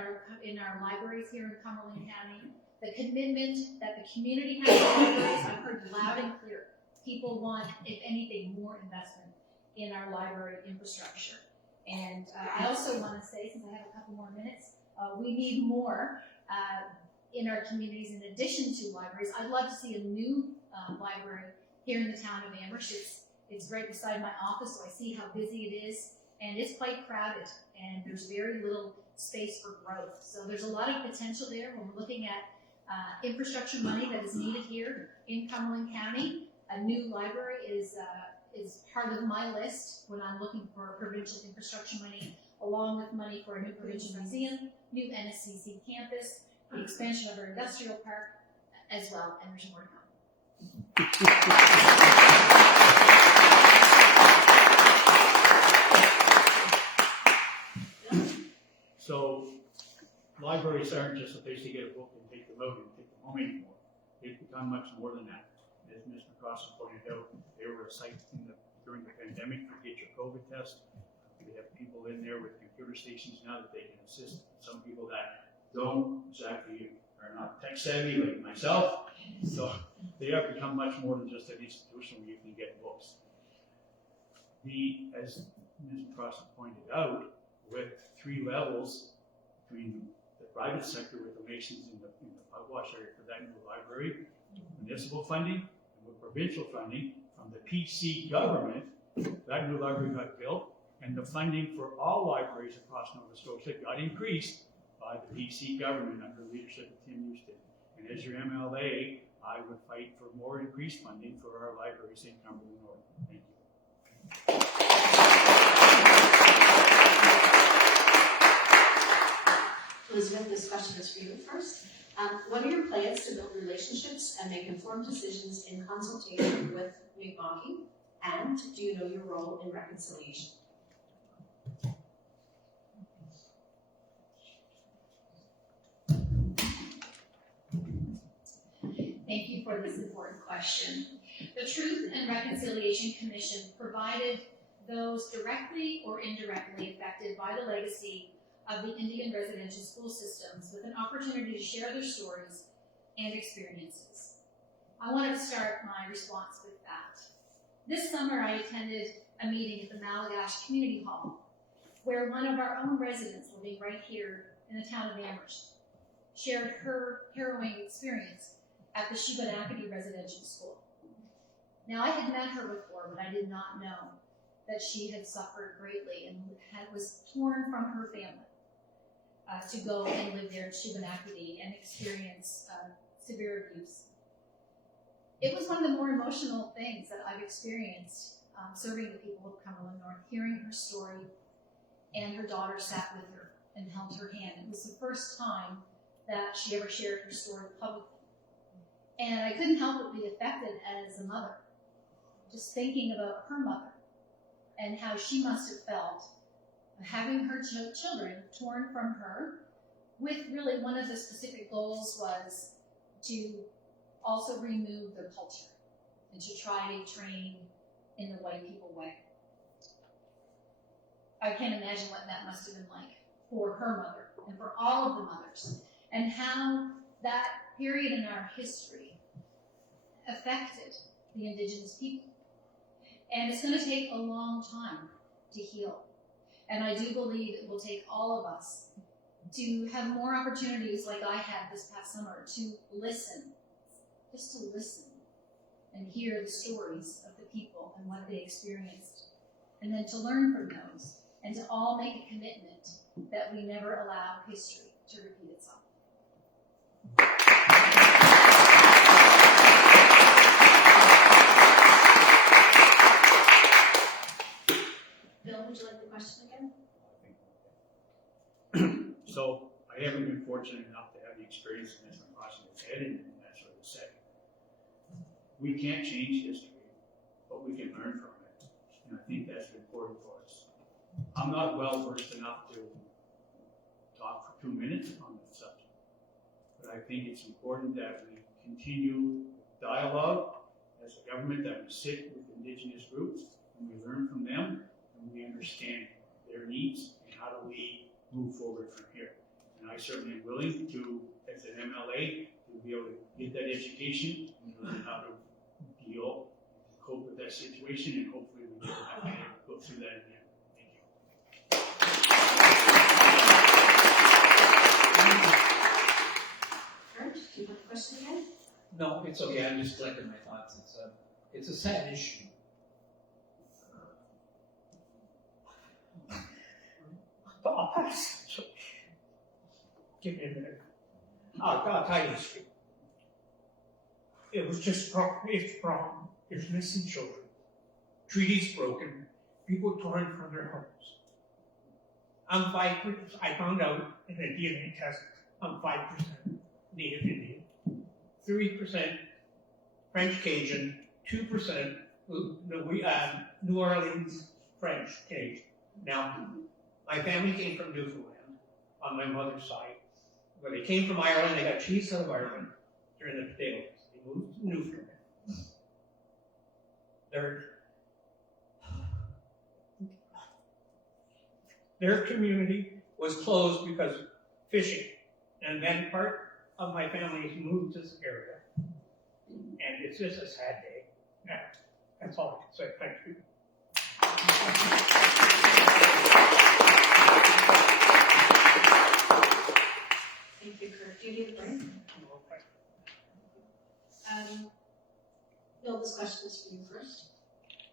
our libraries here in Cumberland County, the commitment that the community has to libraries. I've heard loud and clear. People want, if anything, more investment in our library infrastructure. And I also want to say, since I have a couple more minutes, we need more in our communities in addition to libraries. I'd love to see a new library here in the town of Amherst. It's right beside my office, so I see how busy it is, and it's quite crowded, and there's very little space for growth. So there's a lot of potential there when we're looking at infrastructure money that is needed here in Cumberland County. A new library is part of my list when I'm looking for provincial infrastructure money, along with money for a new provincial museum, new NSCC campus, the expansion of our industrial park as well, and there's more to come. So libraries aren't just a place to get a book and take them out and take them home anymore. They've become much more than that. As Ms. McCrossin pointed out, they were a site during the pandemic to get your COVID test. We have people in there with computer stations now that they can assist some people that don't exactly are not tech savvy like myself. So they have become much more than just an institution where you can get books. As Ms. McCrossin pointed out, with 3 levels between the private sector with donations in the Pugwash area for that new library, municipal funding, and with provincial funding from the PC government, that new library got built, and the funding for all libraries across Nova Scotia got increased by the PC government under the leadership of Tim Houston. And as your MLA, I would fight for more increased funding for our libraries in Cumberland North. Thank you. Elizabeth, this question is for you first. What are your plans to build relationships and make informed decisions in consultation with Mi'kmaq? And do you know your role in reconciliation? Thank you for this important question. The Truth and Reconciliation Commission provided those directly or indirectly affected by the legacy of the Indian residential school systems with an opportunity to share their stories and experiences. I wanted to start my response with that. This summer I attended a meeting at the Malagash Community Hall, where one of our own residents living right here in the town of Amherst shared her harrowing experience at the Shubenacadie Residential School. Now, I had met her before, but I did not know that she had suffered greatly and was torn from her family to go and live there at Shubenacadie and experience severe abuse. It was one of the more emotional things that I've experienced serving the people of Cumberland North, hearing her story, and her daughter sat with her and held her hand. It was the first time that she ever shared her story publicly. And I couldn't help but be affected as a mother, just thinking about her mother and how she must have felt having her children torn from her, with really one of the specific goals was to also remove their culture and to try to train in the white people way. I can't imagine what that must have been like for her mother and for all of the mothers, and how that period in our history affected the Indigenous people. And it's going to take a long time to heal. And I do believe it will take all of us to have more opportunities like I had this past summer to listen, just to listen and hear the stories of the people and what they experienced, and then to learn from those, and to all make a commitment that we never allow history to repeat itself. Bill, would you like the question again? So I haven't been fortunate enough to have the experience in this McCrossin that's headed in that sort of setting. We can't change history, but we can learn from it. And I think that's important for us. I'm not well versed enough to talk for 2 minutes on this subject, but I think it's important that we continue dialogue as a government, that we sit with Indigenous groups and we learn from them and we understand their needs and how do we move forward from here. And I certainly am willing to, as an MLA, to be able to get that education and learn how to deal, cope with that situation, and hopefully we can go through that again. Thank you. Kurt, do you have a question again? No, it's okay. I'm just collecting my thoughts. It's a sad issue. I'll pass. Give me a minute. I'll tell you the story. It was just wrong. There's missing children. Treaties broken. People torn from their homes. I'm 5%. I found out in a DNA test I'm 5% Native Indian, 3% French Cajun, 2% New Orleans French Cajun. Now, my family came from Newfoundland on my mother's side. When they came from Ireland, they got chased out of Ireland during the potato wars. They moved to Newfoundland. Their community was closed because of fishing. And then part of my family moved to this area. And it's just a sad day. Yeah, that's all I can say. Thank you. Thank you, Kurt. Do you need a break? Bill, this question is for you first.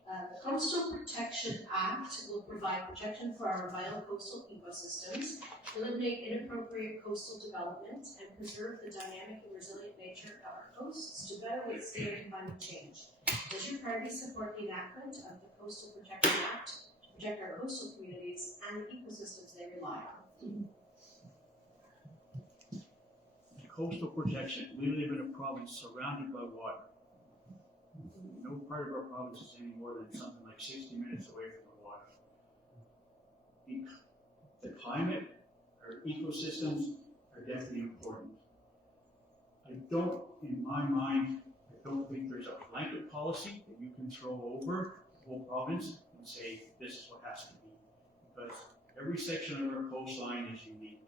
The Coastal Protection Act will provide protection for our vital coastal ecosystems, eliminate inappropriate coastal development, and preserve the dynamic and resilient nature of our coasts to better withstand climate change. Does your party support the enactment of the Coastal Protection Act to protect our coastal communities and the ecosystems they rely on? Coastal protection. We live in a province surrounded by water. No part of our province is any more than something like 60 minutes away from the water. The climate, our ecosystems are definitely important. In my mind, I don't think there's a blanket policy that you can throw over the whole province and say this is what has to be. Because every section of our coastline is unique.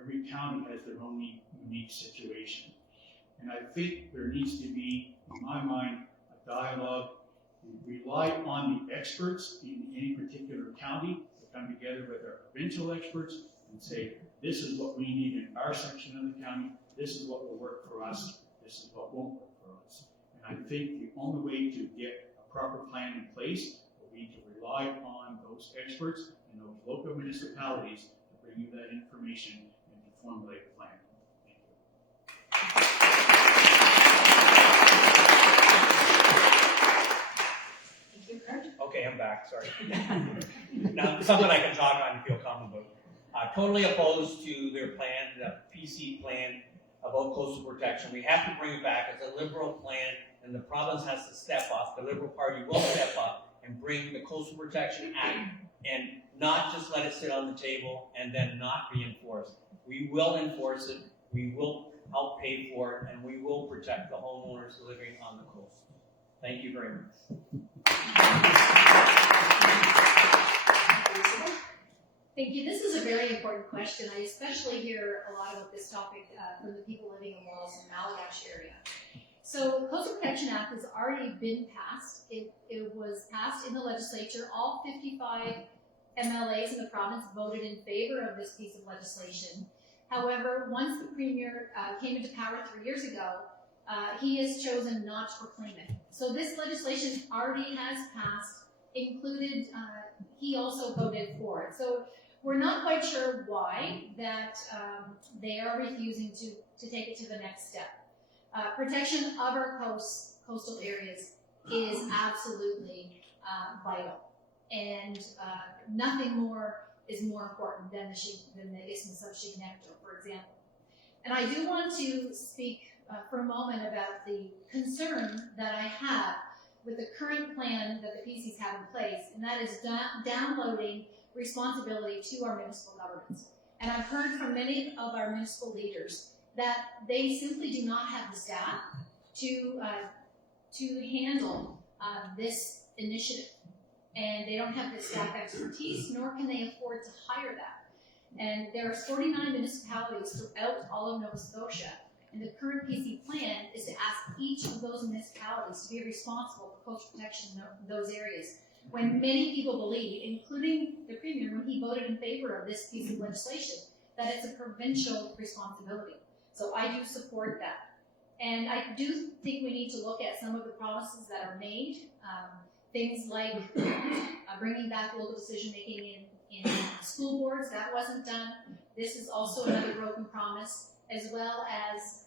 Every county has their own unique situation. And I think there needs to be, in my mind, a dialogue. We rely on the experts in any particular county to come together with our provincial experts and and say, this is what we need in our section of the county, this is what will work for us, this is what won't work for us. And I think the only way to get a proper plan in place will be to rely on those experts and those local municipalities to bring you that information and to formulate a plan. Thank you. Thank you, Kurt. Okay, I'm back, sorry. Now, something I can talk on and feel confident about. Totally opposed to their plan, the PC plan about coastal protection. We have to bring it back as a Liberal plan, and the province has to step up. The Liberal Party will step up and bring the Coastal Protection Act and not just let it sit on the table and then not be enforced. We will enforce it, we will help pay for it, and we will protect the homeowners living on the coast. Thank you very much. Thank you. This is a very important question. I especially hear a lot about this topic from the people living in Walls and Malagash area. So the Coastal Protection Act has already been passed. It was passed in the legislature. All 55 MLAs in the province voted in favor of this piece of legislation. However, once the Premier came into power 3 years ago, he has chosen not to proclaim it. So this legislation already has passed, included, he also voted for it. So we're not quite sure why that they are refusing to take it to the next step. Protection of our coastal areas is absolutely vital, and nothing more is more important than the Isthmus of Chignecto, for example. And I do want to speak for a moment about the concern that I have with the current plan that the PCs have in place, and that is downloading responsibility to our municipal governments. And I've heard from many of our municipal leaders that they simply do not have the staff to handle this initiative. And they don't have the staff expertise, nor can they afford to hire that. And there are 49 municipalities throughout all of Nova Scotia, and the current PC plan is to ask each of those municipalities to be responsible for coastal protection in those areas, when many people believe, including the Premier when he voted in favor of this piece of legislation, that it's a provincial responsibility. So I do support that. And I do think we need to look at some of the promises that are made, things like bringing back local decision-making in school boards. That wasn't done. This is also another broken promise, as well as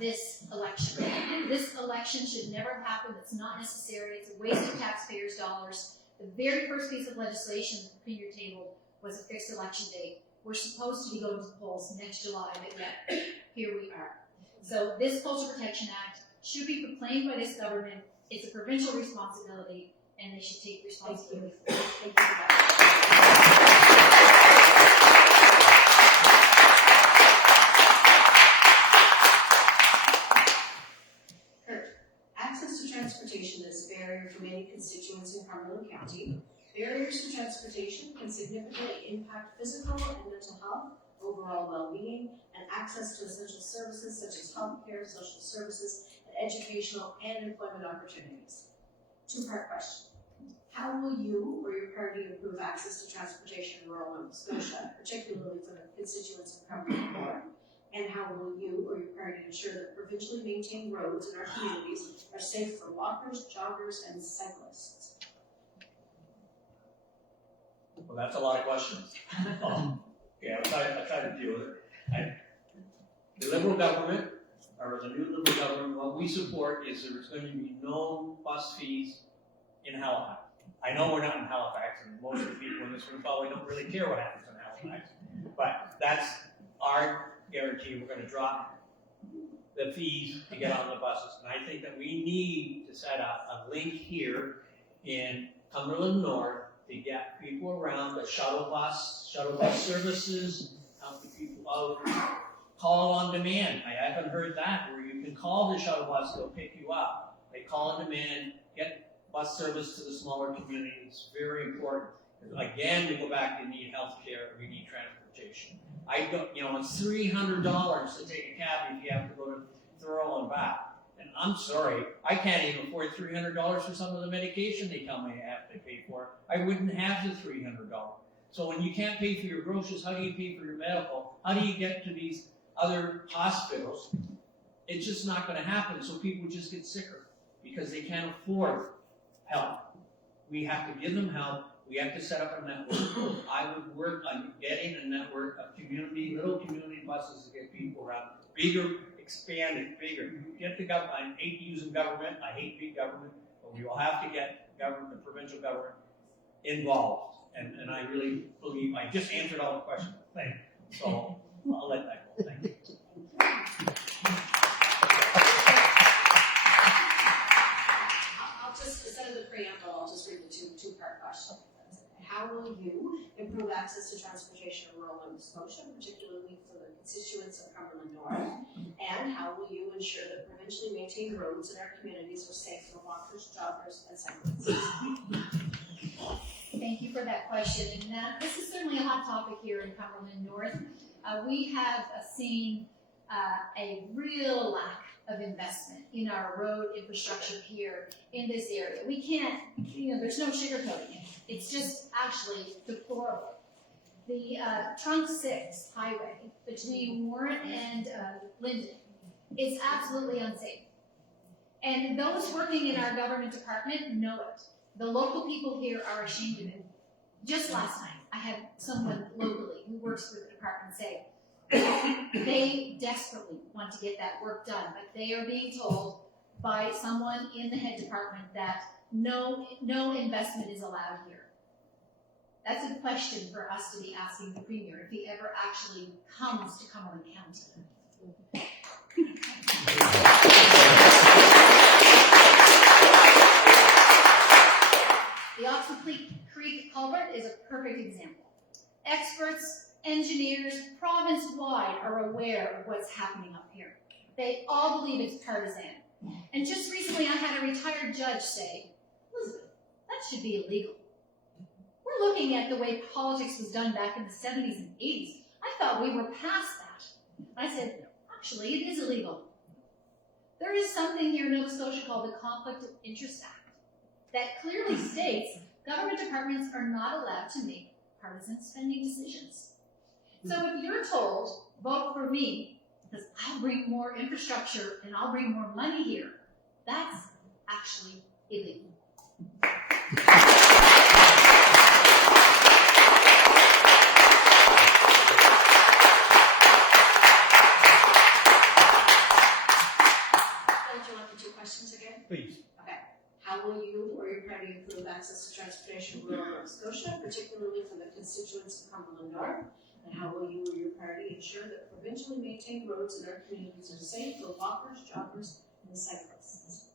this election. This election should never happen. It's not necessary. It's a waste of taxpayers' dollars. The very first piece of legislation that the Premier tabled was a fixed election date. We're supposed to be going to the polls next July, but yet here we are. So this Coastal Protection Act should be proclaimed by this government. It's a provincial responsibility, and they should take responsibility for it. Thank you. Access to transportation is a barrier for many constituents in Cumberland County. Barriers to transportation can significantly impact physical and mental health, overall well-being, and access to essential services such as healthcare, social services, and educational and employment opportunities. Two-part question. How will you or your party improve access to transportation in rural Nova Scotia, particularly for the constituents of Cumberland North? And how will you or your party ensure that provincially maintained roads in our communities are safe for walkers, joggers, and cyclists? Well, that's a lot of questions. Okay, I'll try to deal with it. The Liberal government, or the new Liberal government, what we support is there's going to be no bus fees in Halifax. I know we're not in Halifax, and most of the people in this room probably don't really care what happens in Halifax, but that's our guarantee. We're going to drop the fees to get on the buses. And I think that we need to set up a link here in Cumberland North to get people around, the shuttle bus services, help the people out. Call on demand. I haven't heard that, where you can call the shuttle bus, they'll pick you up. They call on demand, get bus service to the smaller communities. It's very important. Again, we go back, we need health care, we need transportation. It's $300 to take a cab if you have to go to Thurl and back. And I'm sorry, I can't even afford $300 for some of the medication they tell me I have to pay for. I wouldn't have the $300. So when you can't pay for your groceries, how do you pay for your medical? How do you get to these other hospitals? It's just not going to happen. So people just get sicker because they can't afford help. We have to give them help. We have to set up a network. I would work on getting a network of little community buses to get people around. Bigger, expand it bigger. Get the government. I hate using government. I hate big government. But we will have to get government, the provincial government, involved. And I really believe I just answered all the questions. Thank you. So I'll let that go. Thank you. I'll just, instead of the preamble, I'll just read the two-part question. How will you improve access to transportation in rural Nova Scotia, particularly for the constituents of Cumberland North? And how will you ensure that provincially maintained roads in our communities are safe for walkers, joggers, and cyclists? Thank you for that question. And this is certainly a hot topic here in Cumberland North. We have seen a real lack of investment in our road infrastructure here in this area. We can't, there's no sugarcoating it. It's just actually deplorable. The Trunk 6 highway between Warren and Linden is absolutely unsafe. And those working in our government department know it. The local people here are ashamed of it. Just last night, I had someone locally who works for the department say they desperately want to get that work done, but they are being told by someone in the head department that no investment is allowed here. That's a question for us to be asking the Premier if he ever actually comes to Cumberland County. The Oxford Creek culvert is a perfect example. Experts, engineers, province-wide are aware of what's happening up here. They all believe it's partisan. And just recently I had a retired judge say, Elizabeth, that should be illegal. We're looking at the way politics was done back in the 70s and 80s. I thought we were past that. I said, actually, it is illegal. There is something here in Nova Scotia called the Conflict of Interest Act that clearly states government departments are not allowed to make partisan spending decisions. So if you're told, vote for me, because I'll bring more infrastructure and I'll bring more money here, that's actually illegal. Don't you want the two questions again? Please. How will you or your party improve access to transportation in rural Nova Scotia, particularly for the constituents of Cumberland North? And how will you or your party ensure that provincially maintained roads in our communities are safe for walkers, joggers, and cyclists?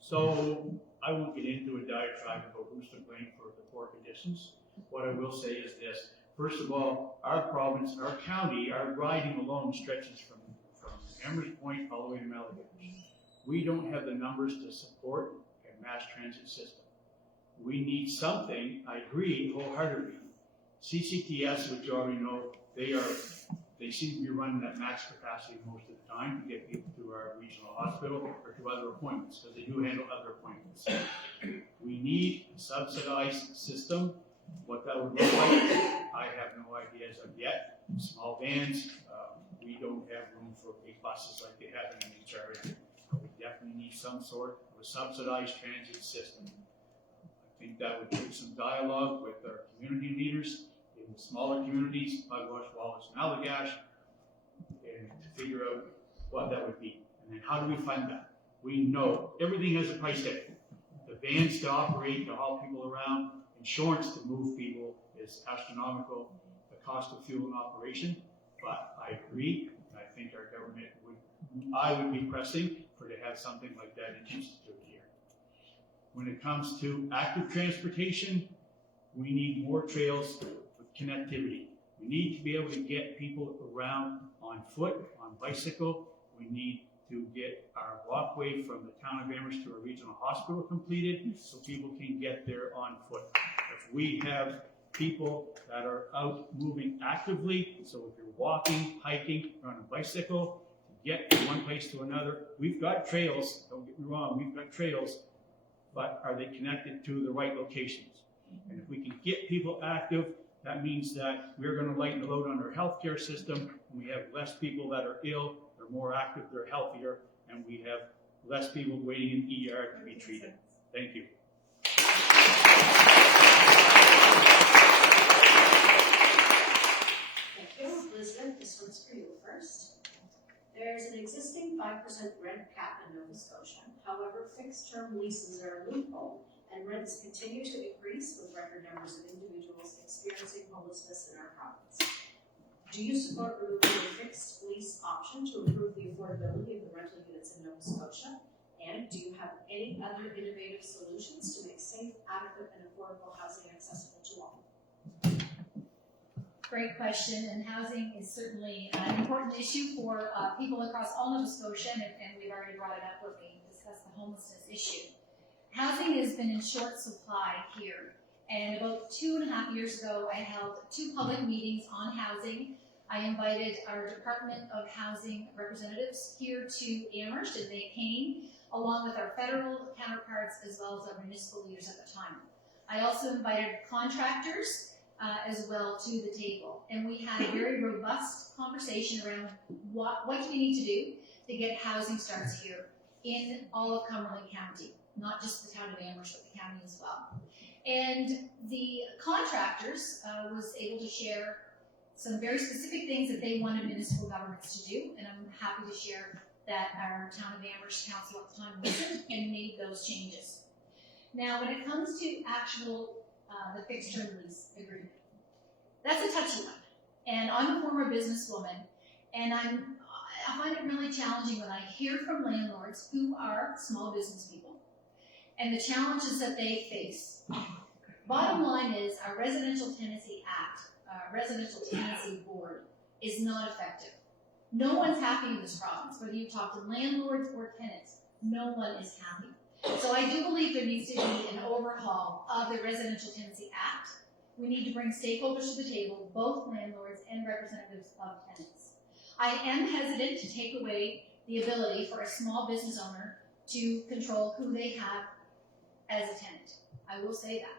So I won't get into a diatribe about who's to blame for the poor conditions. What I will say is this. First of all, our province, our county, our riding alone stretches from Amherst Point all the way to Malaga. We don't have the numbers to support a mass transit system. We need something, I agree wholeheartedly. CCTS, which you already know, they seem to be running at max capacity most of the time to get people to our regional hospital or to other appointments, because they do handle other appointments. We need a subsidized system. What that would look like, I have no idea as of yet. Small vans, we don't have room for big buses like they have in MHRA. We definitely need some sort of a subsidized transit system. I think that would take some dialogue with our community leaders in the smaller communities, Pugwash, Wallace, and Allagash, and to figure out what that would be. And then how do we fund that? We know everything has a price tag. The vans to operate, to haul people around, insurance to move people is astronomical, the cost of fuel and operation. But I agree, and I think our government I would be pressing for to have something like that instituted here. When it comes to active transportation, we need more trails with connectivity. We need to be able to get people around on foot, on bicycle. We need to get our walkway from the town of Amherst to our regional hospital completed so people can get there on foot. If we have people that are out moving actively, so if you're walking, hiking, or on a bicycle, to get from one place to another, we've got trails, don't get me wrong, we've got trails, but are they connected to the right locations? And if we can get people active, that means that we're going to lighten the load on our healthcare system. And we have less people that are ill, they're more active, they're healthier, and we have less people waiting in ER to be treated. Thank you. Thank you. Elizabeth, this one's for you first. There's an existing 5% rent cap in Nova Scotia. However, fixed-term leases are a loophole, and rents continue to increase with record numbers of individuals experiencing homelessness in our province. Do you support removing the fixed lease option to improve the affordability of the rental units in Nova Scotia? And do you have any other innovative solutions to make safe, adequate, and affordable housing accessible to all? Great question, and housing is certainly an important issue for people across all Nova Scotia, and we've already brought it up when we discussed the homelessness issue. Housing has been in short supply here, and about 2.5 years ago, I held 2 public meetings on housing. I invited our Department of Housing representatives here to Amherst, and they came, along with our federal counterparts as well as our municipal leaders at the time. I also invited contractors as well to the table, and we had a very robust conversation around what do we need to do to get housing starts here in all of Cumberland County, not just the town of Amherst, but the county as well. And the contractors was able to share some very specific things that they wanted municipal governments to do, and I'm happy to share that our town of Amherst council at the time listened and made those changes. Now, when it comes to actual the fixed term lease agreement, that's a touchy one. And I'm a former businesswoman, and I find it really challenging when I hear from landlords who are small business people and the challenges that they face. Bottom line is our Residential Tenancy Act, Residential Tenancy Board, is not effective. No one's happy in this province, whether you talk to landlords or tenants, no one is happy. So I do believe there needs to be an overhaul of the Residential Tenancy Act. We need to bring stakeholders to the table, both landlords and representatives of tenants. I am hesitant to take away the ability for a small business owner to control who they have as a tenant. I will say that.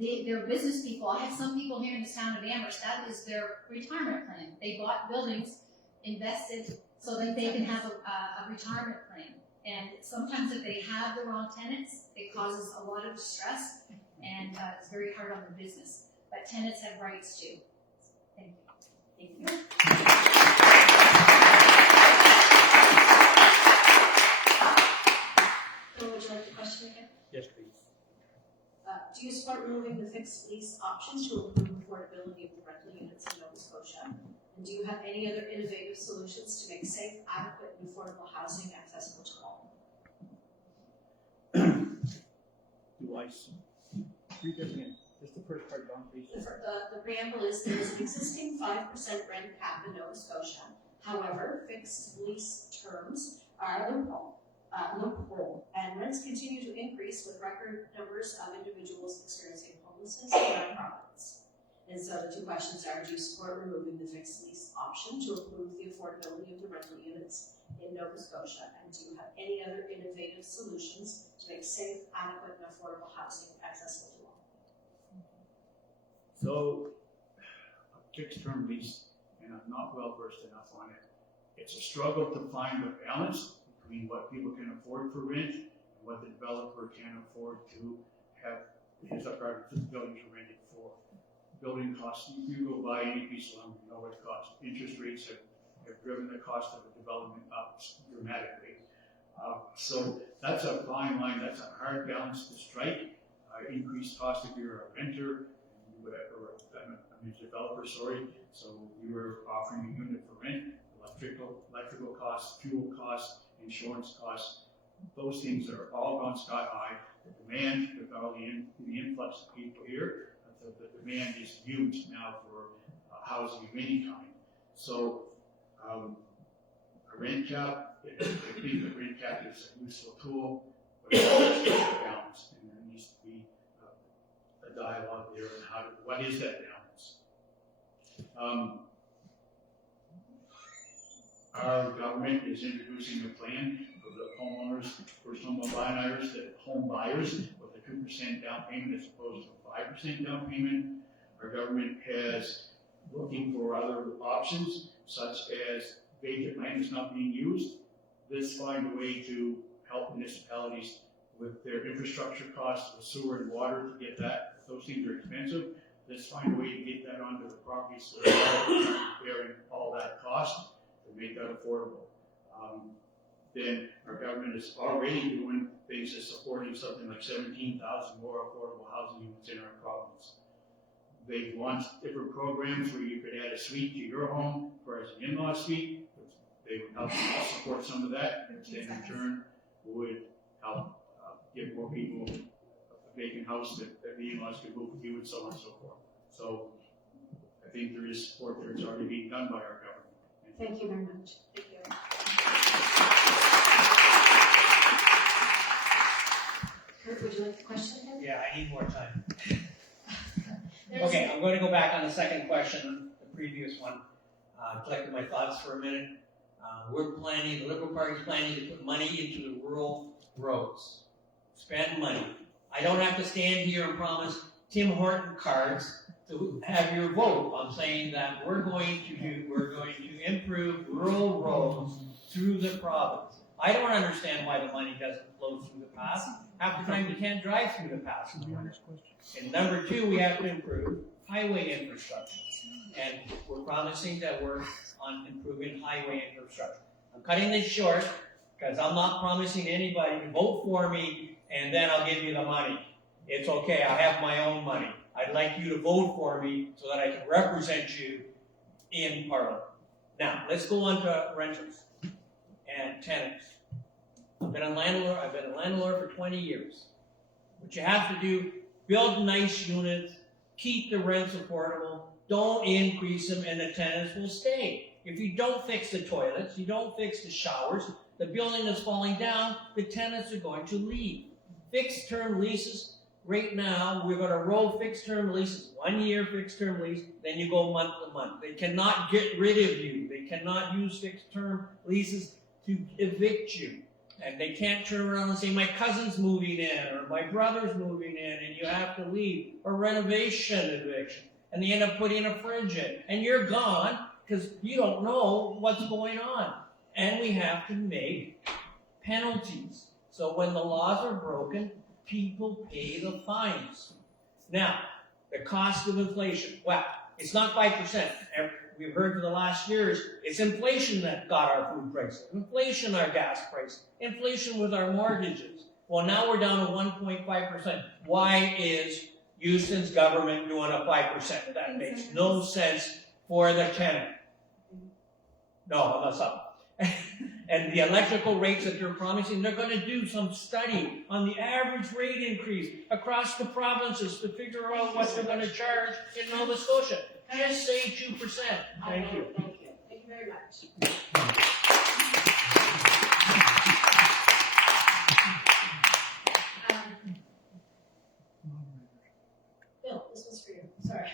They're business people. I have some people here in this town of Amherst, that is their retirement plan. They bought buildings, invested so that they can have a retirement plan. And sometimes if they have the wrong tenants, it causes a lot of distress, and it's very hard on their business. But tenants have rights too. Thank you. Thank you. Phil, would you like the question again? Yes, please. Do you support removing the fixed lease option to improve affordability of the rental units in Nova Scotia? And do you have any other innovative solutions to make safe, adequate, and affordable housing accessible to all? Do I read that again? Just the first part, Don, please. The preamble is there is an existing 5% rent cap in Nova Scotia. However, fixed lease terms are a loophole, and rents continue to increase with record numbers of individuals experiencing homelessness in our province. And so the 2 questions are, do you support removing the fixed lease option to improve the affordability of the rental units in Nova Scotia? And do you have any other innovative solutions to make safe, adequate, and affordable housing accessible to all? So, a fixed term lease, and I'm not well versed enough on it. It's a struggle to find the balance between what people can afford for rent and what the developer can afford to have his apartment buildings rented for. Building costs, if you go buy any piece of lumber, you know what it costs. Interest rates have driven the cost of a development up dramatically. So that's a fine line, that's a hard balance to strike. Increased cost if you're a renter, or a developer, sorry. So you were offering a unit for rent, electrical costs, fuel costs, insurance costs. Those things are all gone sky high. The demand, with all the influx of people here, the demand is huge now for housing of any kind. So a rent cap, I think the rent cap is a useful tool, but it's balanced, and there needs to be a dialogue there on what is that balance. Our government is introducing a plan for the homeowners, first home buyers with a 2% 7% down payment as opposed to a 5% down payment. Our government has looking for other options, such as vacant land is not being used. Let's find a way to help municipalities with their infrastructure costs, with sewer and water to get that. Those things are expensive. Let's find a way to get that onto the property so they're bearing all that cost to make that affordable. Then our government is already doing things as supporting something like 17,000 more affordable housing units in our province. They've launched different programs where you could add a suite to your home for as an in-law suite. They would help support some of that, and then in turn would help give more people a vacant house that the in-laws could move with you and so on and so forth. So I think there is support there. It's already being done by our government. Thank you very much. Thank you. Kurt, would you like the question again? Yeah, I need more time. Okay, I'm going to go back on the second question, the previous one. Collected my thoughts for a minute. The Liberal Party is planning to put money into the rural roads. Spend money. I don't have to stand here and promise Tim Horton cards to have your vote on saying that we're going to improve rural roads through the province. I don't understand why the money doesn't flow through the pass. Half the time you can't drive through the pass. And number two, we have to improve highway infrastructure. And we're promising that we're on improving highway infrastructure. I'm cutting this short because I'm not promising anybody to vote for me and then I'll give you the money. It's okay, I have my own money. I'd like you to vote for me so that I can represent you in Parliament. Now, let's go on to renters and tenants. I've been a landlord for 20 years. What you have to do, build nice units, keep the rents affordable, don't increase them, and the tenants will stay. If you don't fix the toilets, you don't fix the showers, the building is falling down, the tenants are going to leave. Fixed term leases, right now, we've got a row of fixed term leases, 1 year fixed term lease, then you go month to month. They cannot get rid of you. They cannot use fixed term leases to evict you. And they can't turn around and say, my cousin's moving in, or my brother's moving in, and you have to leave, or renovation eviction. And they end up putting a fridge in, and you're gone, because you don't know what's going on. And we have to make penalties. So when the laws are broken, people pay the fines. Now, the cost of inflation. Well, it's not 5%. We've heard for the last years, it's inflation that got our food prices, inflation our gas prices, inflation with our mortgages. Well, now we're down to 1.5%. Why is Houston's government doing a 5%? That makes no sense for the tenant. No, that's up. And the electrical rates that they're promising, they're going to do some study on the average rate increase across the provinces to figure out what they're going to charge in Nova Scotia. Just say 2%. Thank you. Thank you. Thank you very much. Bill, this was for you. Sorry.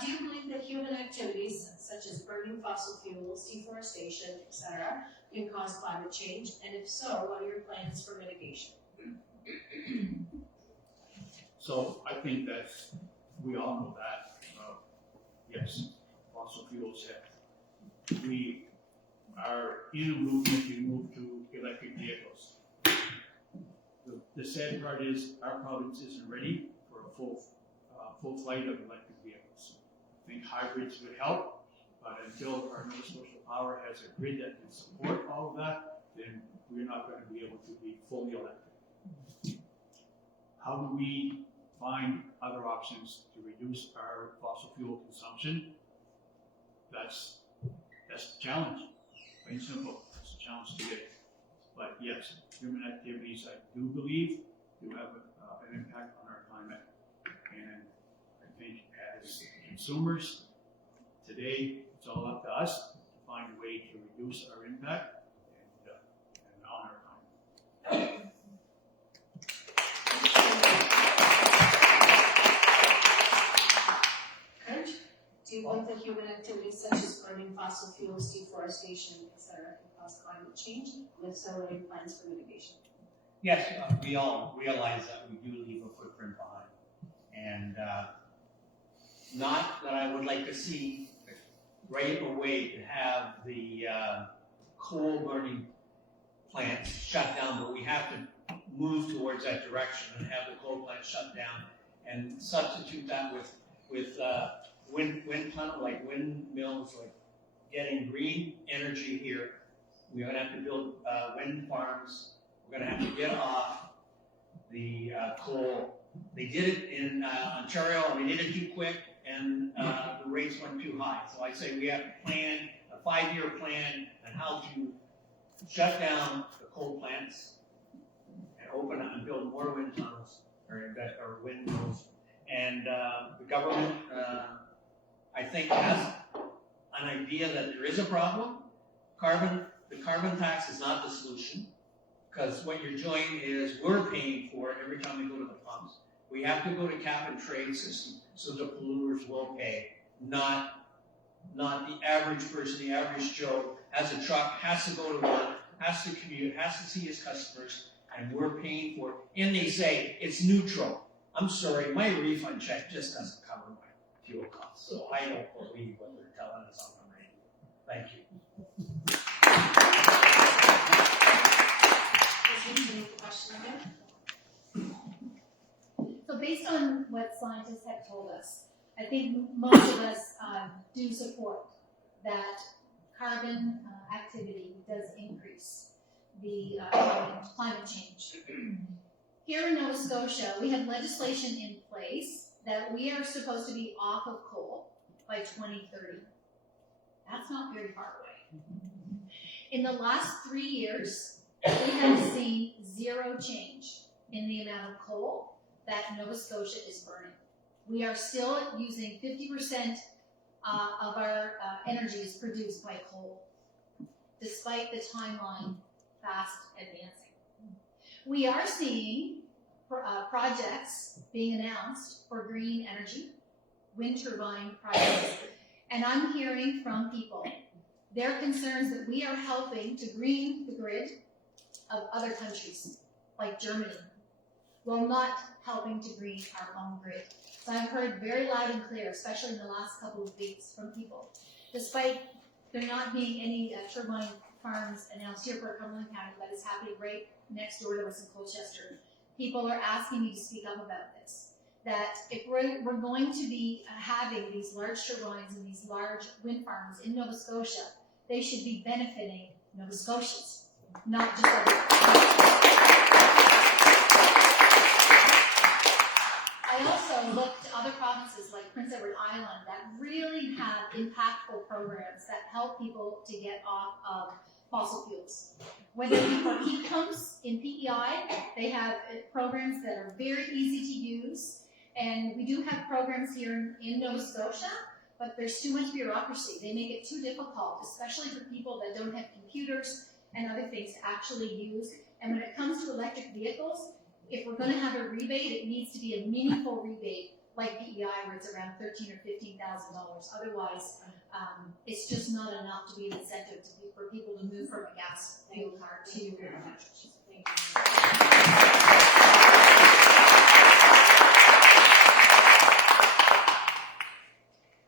Do you believe that human activities such as burning fossil fuels, deforestation, etc., can cause climate change? And if so, what are your plans for mitigation? So I think that we all know that. Yes, fossil fuels have. We are in a movement to move to electric vehicles. The sad part is our province isn't ready for a full flight of electric vehicles. I think hybrids would help, but until our Nova Scotia Power has a grid that can support all of that, then we're not going to be able to be fully electric. How do we find other options to reduce our fossil fuel consumption? That's the challenge. Plain simple. It's a challenge today. But yes, human activities, I do believe, do have an impact on our climate. And I think as consumers, today it's all up to us to find a way to reduce our impact and honor our climate. Do you believe that human activities such as burning fossil fuels, deforestation, etc., can cause climate change? And if so, what are your plans for mitigation? Yes, we all realize that we do leave a not that I would like to see right away to have the coal burning plants shut down, but we have to move towards that direction and have the coal plants shut down and substitute that with wind tunnel, like windmills, like getting green energy here. We're gonna have to build wind farms. We're gonna have to get off the coal. They did it in Ontario, and they did it too quick, and the rates went too high. So I say we have to plan a 5-year plan on how to shut down the coal plants and open up and build more wind tunnels or windmills. And the government, I think, has an idea that there is a problem. The carbon tax is not the solution, because what you're doing is we're paying for it every time we go to the pumps. We have to go to cap and trade system so the polluters will pay, not the average person, the average Joe has a truck, has to go to work, has to commute, has to see his customers, and we're paying for it. And they say it's neutral. I'm sorry, my refund check just doesn't cover my fuel costs, so I don't believe what they're telling us on the radio. Thank you. So based on what scientists have told us, I think most of us do support that carbon activity does increase the climate change. Here in Nova Scotia, we have legislation in place that we are supposed to be off of coal by 2030. That's not very far away. In the last 3 years, we have seen zero change in the amount of coal that Nova Scotia is burning. We are still using 50% of our energy is produced by coal, despite the timeline fast advancing. We are seeing projects being announced for green energy, wind turbine projects, and I'm hearing from people their concerns that we are helping to green the grid of other countries, like Germany, while not helping to green our own grid. So I've heard very loud and clear, especially in the last couple of weeks, from people, despite there not being any turbine farms announced here for Cumberland County, that is happening right next door to us in Colchester. People are asking me to speak up about this, that if we're going to be having these large turbines and these large wind farms in Nova Scotia, they should be benefiting Nova Scotians, not just I also looked to other provinces like Prince Edward Island that really have impactful programs that help people to get off of fossil fuels. Whether it be for heat pumps in PEI, they have programs that are very easy to use. And we do have programs here in Nova Scotia, but there's too much bureaucracy. They make it too difficult, especially for people that don't have computers and other things to actually use. And when it comes to electric vehicles, if we're going to have a rebate, it needs to be a meaningful rebate, like PEI, where it's around $13,000 or $15,000. Otherwise, it's just not enough to be an incentive for people to move from a gas fuel car to electric. Thank you.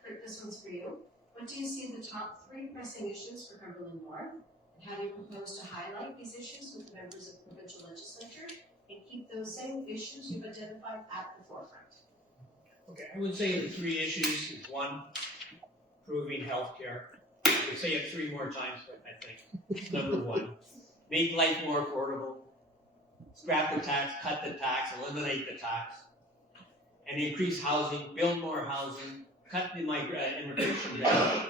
Kurt, this one's for you. What do you see the top 3 pressing issues for Cumberland North? And how do you propose to highlight these issues with members of the provincial legislature and keep those same issues you've identified at the forefront? Okay, I would say the 3 issues is 1, improving healthcare. I could say it 3 more times, but I think number 1, make life more affordable, scrap the tax, cut the tax, eliminate the tax, and increase housing, build more housing, cut the immigration down,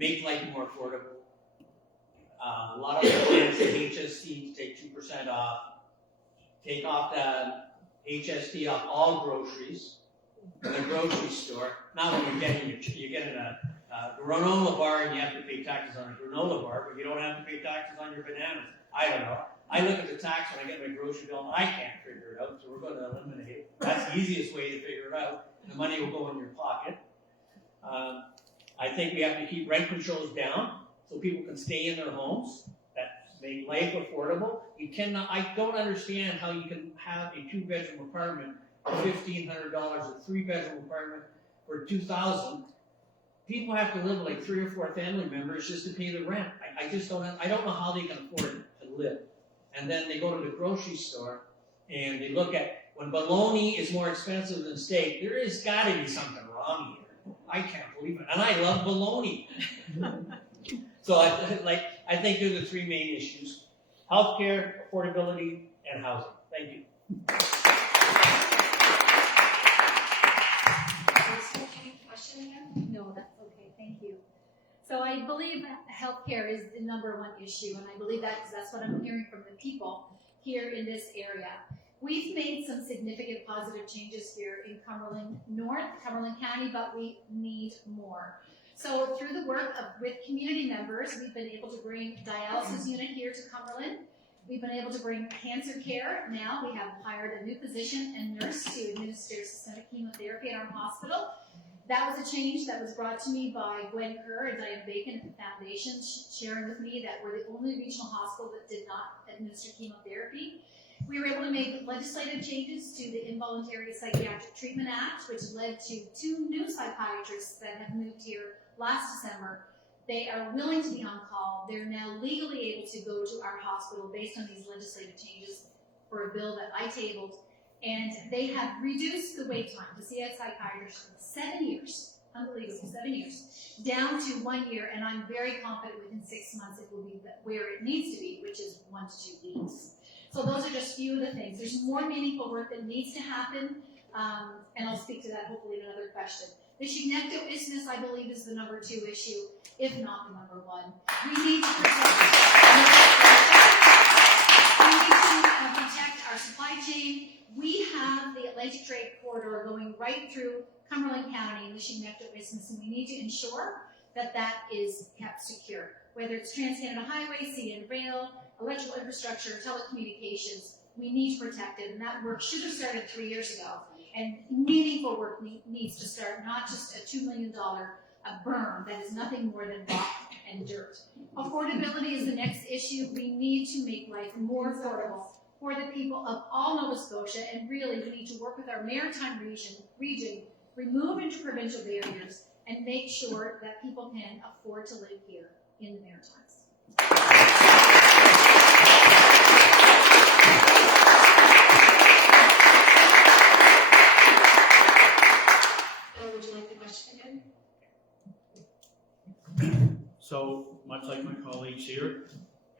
make life more affordable. A lot of the plans, the HST, take 2% off, take off the HST off all groceries in the grocery store. Not when you're getting a granola bar and you have to pay taxes on a granola bar, but you don't have to pay taxes on your bananas. I don't know. I look at the tax when I get my grocery bill and I can't figure it out, so we're going to eliminate it. That's the easiest way to figure it out, and the money will go in your pocket. I think we have to keep rent controls down so people can stay in their homes. That make life affordable. You cannot. I don't understand how you can have a 2-bedroom apartment $1,500, a 3-bedroom apartment for $2,000. People have to live like 3 or 4 family members just to pay the rent. I just don't know how they can afford to live. And then they go to the grocery store and they look at, when bologna is more expensive than steak, there has got to be something wrong here. I can't believe it. And I love bologna. So I think they're the 3 main issues: healthcare, affordability, and housing. Thank you. Question again? No, that's okay, thank you. So I believe healthcare is the #1 issue, and I believe that's what I'm hearing from the people here in this area. We've made some significant positive changes here in Cumberland North, Cumberland County, but we need more. So through the work with community members, we've been able to bring dialysis unit here to Cumberland. We've been able to bring cancer care. Now we have hired a new physician and nurse to administer systemic chemotherapy in our hospital. That was a change that was brought to me by Gwen Kerr and Diane Bacon at the Foundation, sharing with me that we're the only regional hospital that did not administer chemotherapy. We were able to make legislative changes to the Involuntary Psychiatric Treatment Act, which led to 2 new psychiatrists that have moved here last December. They are willing to be on call. They're now legally able to go to our hospital based on these legislative changes for a bill that I tabled. And they have reduced the wait time to see a psychiatrist from 7 years, unbelievable, 7 years, down to 1 year. And I'm very confident within 6 months it will be where it needs to be, which is 1 to 2 weeks. So those are just a few of the things. There's more meaningful work that needs to happen, and I'll speak to that hopefully in another question. The Chignecto Isthmus, I believe, is the #2 issue, if not the #1. We need to protect our supply chain. We have the Atlantic Trade Corridor going right through Cumberland County and the Chignecto Isthmus, and we need to ensure that that is kept secure. Whether it's Trans-Canada Highway, Sea and Rail, electrical infrastructure, telecommunications, we need to protect it, and that work should have started 3 years ago. And meaningful work needs to start, not just a $2 million berm that is nothing more than rock and dirt. Affordability is the next issue. We need to make life more affordable for the people of all Nova Scotia, and really we need to work with our maritime region, remove interprovincial barriers, and make sure that people can afford to live here in the Maritimes. Would you like the question again? So, much like my colleagues here,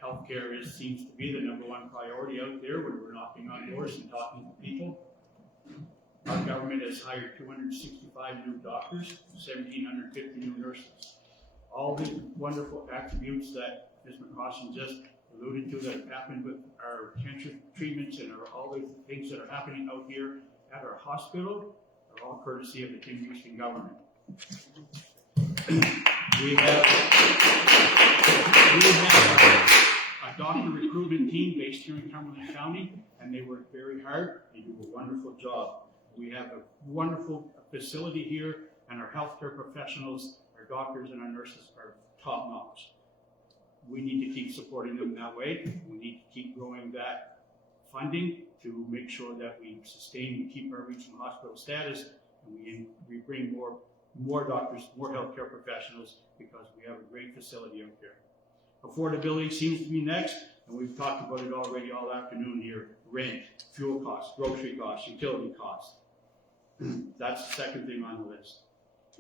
healthcare seems to be the #1 priority out there when we're knocking on doors and talking to people. Our government has hired 265 new doctors, 1,750 new nurses. All the wonderful attributes that Ms. McCrossin just alluded to that have happened with our cancer treatments and all the things that are happening out here at our hospital are all courtesy of the Tim Houston government. We have a doctor recruitment team based here in Cumberland County, and they work very hard. They do a wonderful job. We have a wonderful facility here, and our healthcare professionals, our doctors and our nurses are top notch. We need to keep supporting them that way. We need to keep growing that funding to make sure that we sustain and keep our regional hospital status, and we bring more doctors, more healthcare professionals, because we have a great facility out there. Affordability seems to be next, and we've talked about it already all afternoon here. Rent, fuel costs, grocery costs, utility costs. That's the second thing on the list.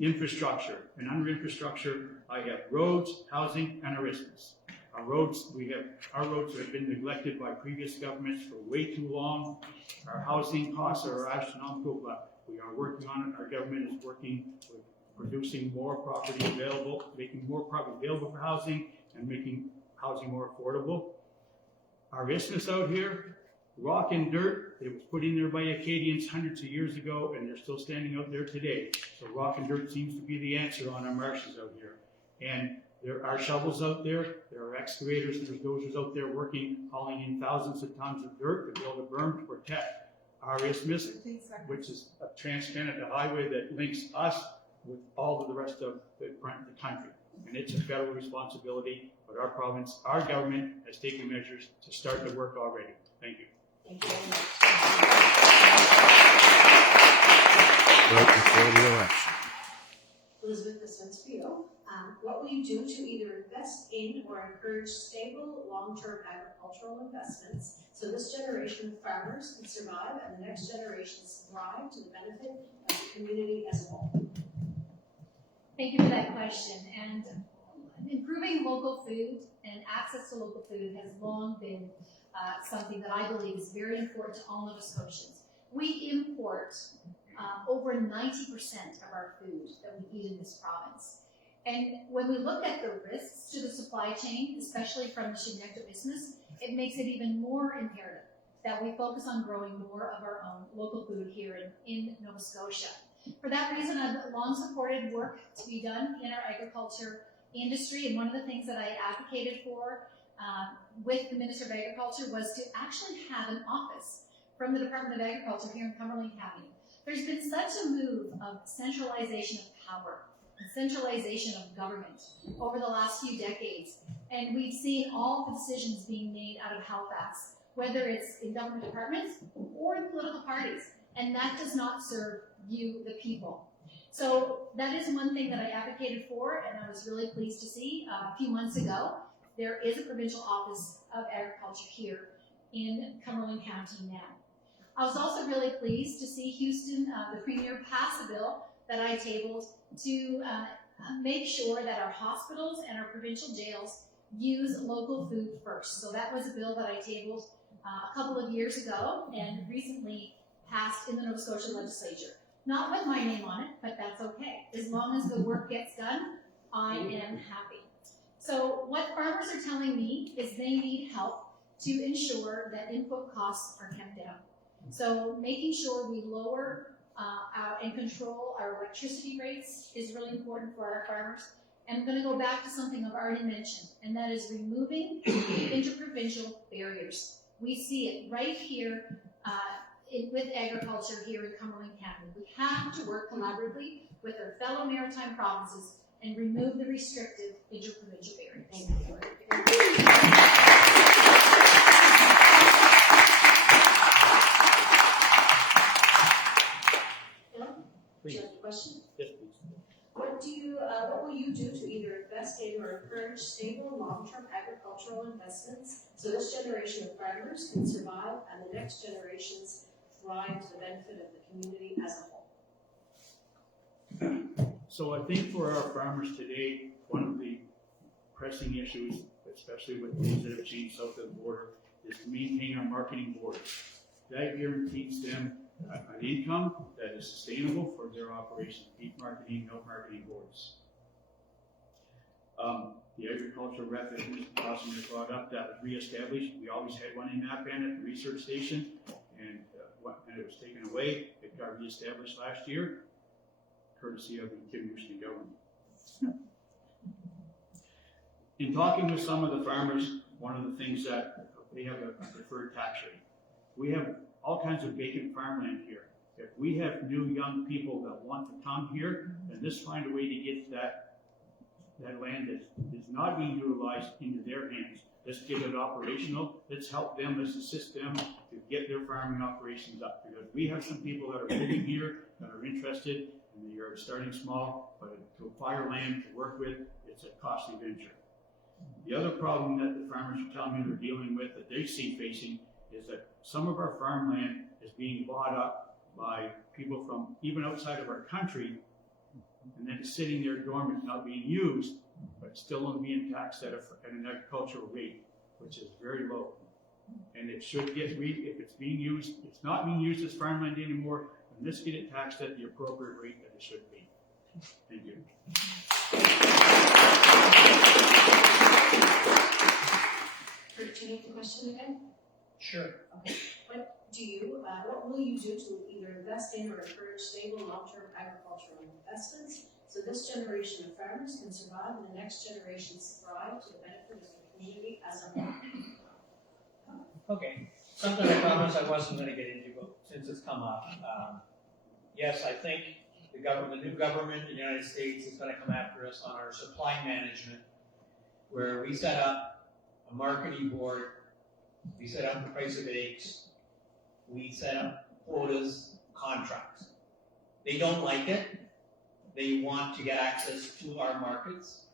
Infrastructure, and under infrastructure, I have roads, housing, and our isthmus. Our roads have been neglected by previous governments for way too long. Our housing costs are astronomical, but we are working on it. Our government is working with producing more property available, making more property available for housing, and making housing more affordable. Our isthmus out here, rock and dirt, it was put in there by Acadians hundreds of years ago, and they're still standing out there today. So rock and dirt seems to be the answer on our marshes out here. And there are shovels out there, there are excavators, and there's dozers out there working, hauling in thousands of tons of dirt to build a berm to protect our isthmus, which is a Trans-Canada Highway that links us with all of the rest of the country. And it's a federal responsibility, but our province, our government has taken measures to start the work already. Thank you. Thank you very much. for the election. Elizabeth, this one's for you. What will you do to either invest in or encourage stable, long-term agricultural investments so this generation of farmers can survive and the next generations thrive to the benefit of the community as a whole? Thank you for that question. And improving local food and access to local food has long been something that I believe is very important to all Nova Scotians. We import over 90% of our food that we eat in this province. And when we look at the risks to the supply chain, especially from the Chignecto business, it makes it even more imperative that we focus on growing more of our own local food here in Nova Scotia. For that reason, I've long supported work to be done in our agriculture industry, and one of the things that I advocated for with the Minister of Agriculture was to actually have an office from the Department of Agriculture here in Cumberland County. There's been such a move of centralization of power, centralization of government over the last few decades, and we've seen all the decisions being made out of Halifax, whether it's in government departments or in political parties, and that does not serve you, the people. So that is one thing that I advocated for, and I was really pleased to see a few months ago, there is a provincial office of agriculture here in Cumberland County now. I was also really pleased to see Houston, the Premier, pass a bill that I tabled to make sure that our hospitals and our provincial jails use local food first. So that was a bill that I tabled a couple of years ago and recently passed in the Nova Scotia legislature. Not with my name on it, but that's okay. As long as the work gets done, I am happy. So what farmers are telling me is they need help to ensure that input costs are kept down. So making sure we lower and control our electricity rates is really important for our farmers. And I'm going to go back to something I've already mentioned, and that is removing interprovincial barriers. We see it right here with agriculture here in Cumberland County. We have to work collaboratively with our fellow maritime provinces and remove the restrictive interprovincial barriers. Thank you. Do you have a question? Yes, please. What will you do to either invest in or encourage stable, long-term agricultural investments so this generation of farmers can survive and the next generations thrive to the benefit of the community as a whole? So I think for our farmers today, one of the pressing issues, especially with things that have changed south of the border, is to maintain our marketing boards. That guarantees them an income that is sustainable for their operations, beef marketing, milk marketing boards. The agricultural rep that Mr. McCrossin has brought up, that was reestablished. We always had one in Napan at the research station, and when it was taken away, it got reestablished last year, courtesy of the Kim Houston government. In talking with some of the farmers, one of the things that they have a preferred tax rate. We have all kinds of vacant farmland here. If we have new young people that want to come here, then let's find a way to get that land that is not being utilized into their hands. Let's get it operational. Let's help them. Let's assist them to get their farming operations up. Because we have some people that are living here that are interested, and they are starting small, but to acquire land to work with, it's a costly venture. The other problem that the farmers are telling me they're dealing with, that they see facing, is that some of our farmland is being bought up by people from even outside of our country, and then it's sitting there dormant, not being used, but still only being taxed at an agricultural rate, which is very low. And it should get, if it's being used, it's not being used as farmland anymore, and let's get it taxed at the appropriate rate that it should be. Thank you. Kurt, do you have the question again? Sure. Okay. What will you do to either invest in or encourage stable, long-term agricultural investments so this generation of farmers can survive and the next generations thrive to the benefit of the community as a whole? Okay. Something I promised I wasn't going to get into, but since it's come up, yes, I think the new government in the United States is going to come after us on our supply management, where we set up a marketing board, we set up the price of eggs, we set up quotas, contracts. They don't like it. They want to get access to our markets,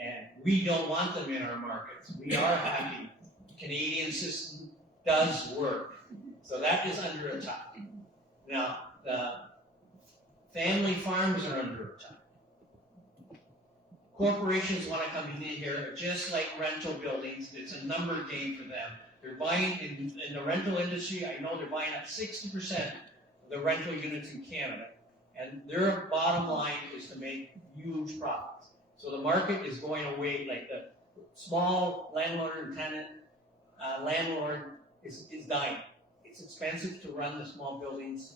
and we don't want them in our markets. We are happy. The Canadian system does work. So that is under attack. Now, the family farms are under attack. Corporations want to come in here, just like rental buildings. It's a number game for them. They're buying, in the rental industry, I know they're buying up 60% of the rental units in Canada. And their bottom line is to make huge profits. So the market is going away, like the small landlord and tenant landlord is dying. It's expensive to run the small buildings,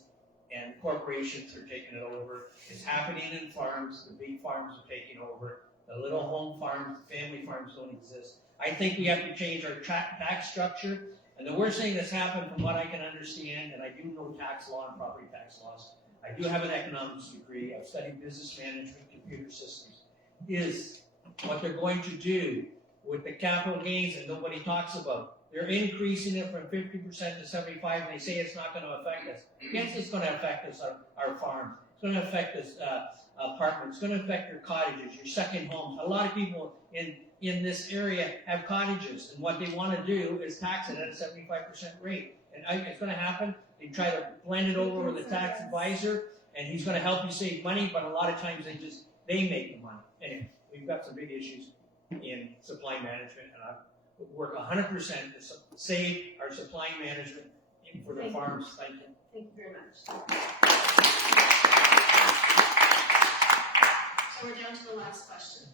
and corporations are taking it over. It's happening in farms. The big farms are taking over. The little home farms, the family farms don't exist. I think we have to change our tax structure. And the worst thing that's happened, from what I can understand, and I do know tax law and property tax laws, I do have an economics degree, I've studied business management, computer systems, is what they're going to do with the capital gains that nobody talks about. They're increasing it from 50% to 75%, and they say it's not going to affect us. Yes, it's going to affect us, our farms. It's going to affect us, apartments. It's going to affect your cottages, your second homes. A lot of people in this area have cottages, and what they want to do is tax it at a 75% rate. And it's going to happen. They try to blend it over with a tax advisor, and he's going to help you save money, but a lot of times they make the money. Anyway, we've got some big issues in supply management, and I work 100% to save our supply management for the farms. Thank you. Thank you very much. So we're down to the last question.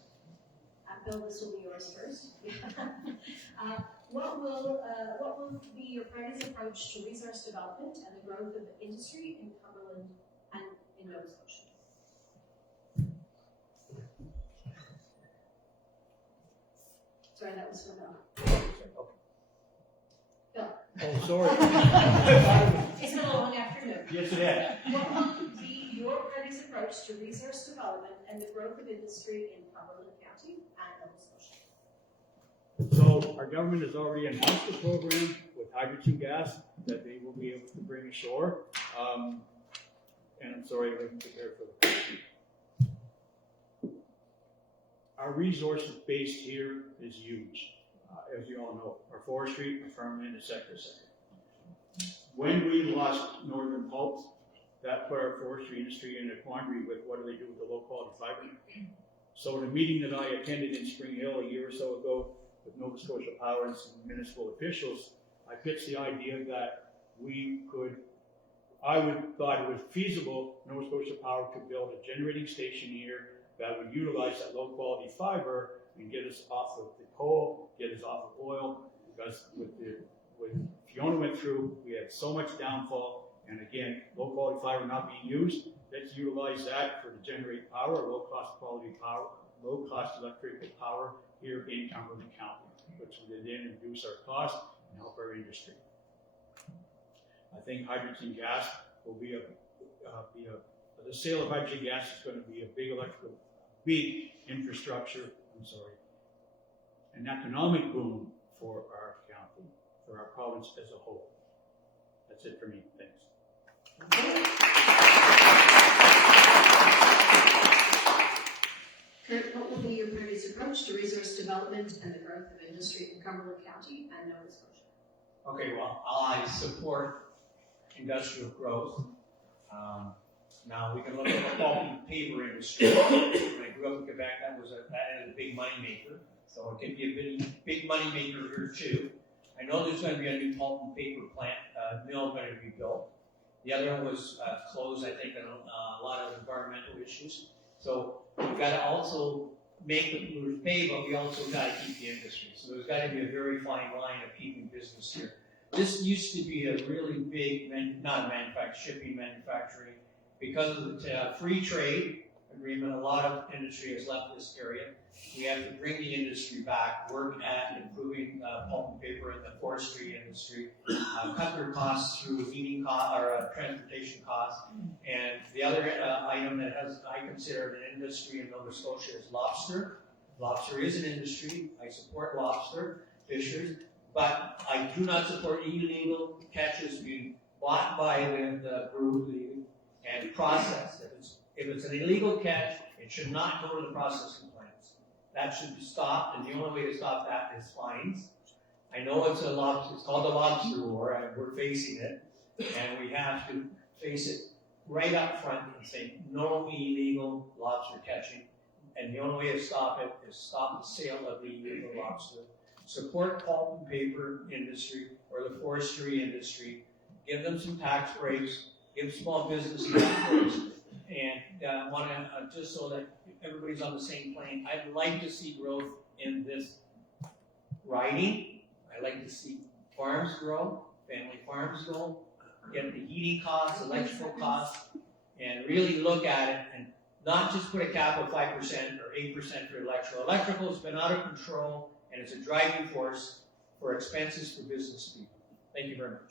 Bill, this will be yours first. What will be your party's approach to resource development and the growth of the industry in Cumberland and in Nova Scotia? Sorry, that was for Bill. Bill. Oh, sorry. It's been a long afternoon. Yes, it is. What will be your party's approach to resource development and the growth of industry in Cumberland County and Nova Scotia? So our government has already announced a program with hydrogen gas that they will be able to bring ashore. And I'm sorry, I wasn't prepared for the question. Our resources base here is huge, as you all know. Our forestry, our farmland, etc. When we lost Northern Pulp, that put our forestry industry in a quandary with what do they do with the low-quality fiber. So in a meeting that I attended in Spring Hill a year or so ago with Nova Scotia Power and some municipal officials, I pitched the idea that I thought it was feasible, Nova Scotia Power could build a generating station here that would utilize that low-quality fiber and get us off of the coal, get us off of oil, because when Fiona went through, we had so much downfall, and again, low-quality fiber not being used. Let's utilize that to generate power, low-cost electrical power here in Cumberland County, which will then reduce our cost and help our industry. I think hydrogen gas will be the sale of hydrogen gas is going to be a big infrastructure, an economic boom for our county, for our province as a whole. That's it for me. Thanks. Kurt, what will be your party's approach to resource development and the growth of industry in Cumberland County and Nova Scotia? Okay, well, I support industrial growth. Now we can look at the pulp and paper industry. When I grew up in Quebec, that was a big money maker. So it can be a big money maker here too. I know there's going to be a new pulp and paper plant mill going to be built. The other one was closed, I think, on a lot of environmental issues. So we've got to also make the polluters pay, but we also got to keep the industry. So there's got to be a very fine line of keeping business here. This used to be a really big, shipping manufacturing. Because of the free trade agreement, a lot of industry has left this area. We have to bring the industry back, work at improving pulp and paper and the forestry industry, cut their costs through heating or transportation costs. And the other item that I consider an industry in Nova Scotia is lobster. Lobster is an industry. I support lobster fishers, but I do not support illegal catches being bought by the brewery and processed. If If it's an illegal catch, it should not go to the processing plants. That should be stopped, and the only way to stop that is fines. I know it's called the lobster war, and we're facing it, and we have to face it right up front and say, no illegal lobster catching. And the only way to stop it is stop the sale of the illegal lobster. Support pulp and paper industry or the forestry industry. Give them some tax breaks. Give small businesses tax breaks. And I want to, just so that everybody's on the same plane, I'd like to see growth in this riding. I'd like to see farms grow, family farms grow, get the heating costs, electrical costs, and really look at it and not just put a cap of 5% or 8% for electrical. Electrical has been out of control, and it's a driving force for expenses for business people. Thank you very much.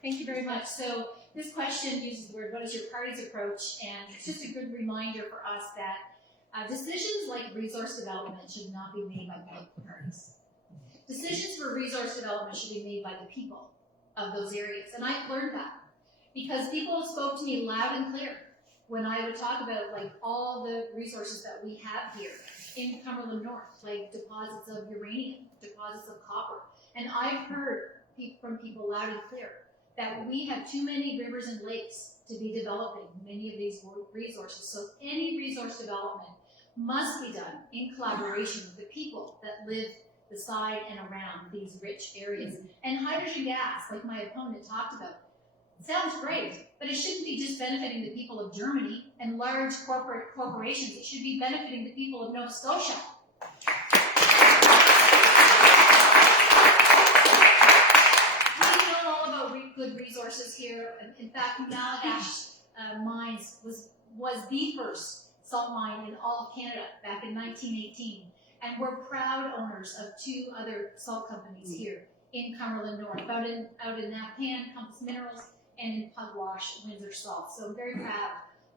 Thank you very much. So this question uses the word, what is your party's approach? And it's just a good reminder for us that decisions like resource development should not be made by political parties. Decisions for resource development should be made by the people of those areas. And I've learned that because people spoke to me loud and clear when I would talk about like all the resources that we have here in Cumberland North, like deposits of uranium, deposits of copper. And I've heard from people loud and clear that we have too many rivers and lakes to be developing many of these resources. So any resource development must be done in collaboration with the people that live beside and around these rich areas. And hydrogen gas, like my opponent talked about, sounds great, but it shouldn't be just benefiting the people of Germany and large corporations. It should be benefiting the people of Nova Scotia. We know all about good resources here. In fact, Malagash Mines was the first salt mine in all of Canada back in 1918. And we're proud owners of 2 other salt companies here in Cumberland North, out in Napan, Compass Minerals, and in Pugwash, Windsor Salt. So I'm very proud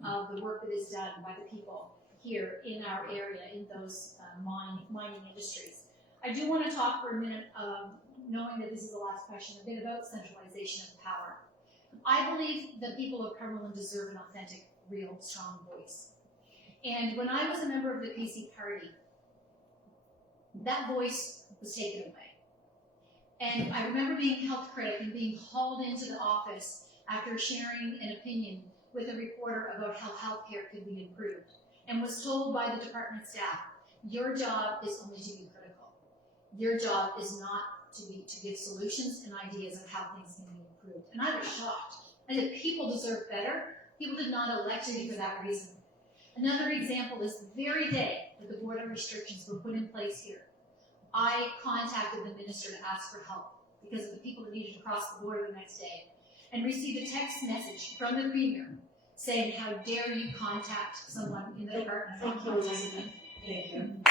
of the work that is done by the people here in our area in those mining industries. I do want to talk for a minute, knowing that this is the last question, a bit about centralization of power. I believe the people of Cumberland deserve an authentic, real, strong voice. And when I was a member of the PC party, that voice was taken away. And I remember being health critic and being hauled into the office after sharing an opinion with a reporter about how healthcare could be improved, and was told by the department staff, your job is only to be critical. Your job is not to give solutions and ideas of how things can be improved. And I was shocked. I said, people deserve better. People did not elect me for that reason. Another example is the very day that the border restrictions were put in place here, I contacted the minister to ask for help because of the people that needed to cross the border the next day, and received a text message from the Premier saying, how dare you contact someone in the department. Thank you, Elizabeth. Thank you.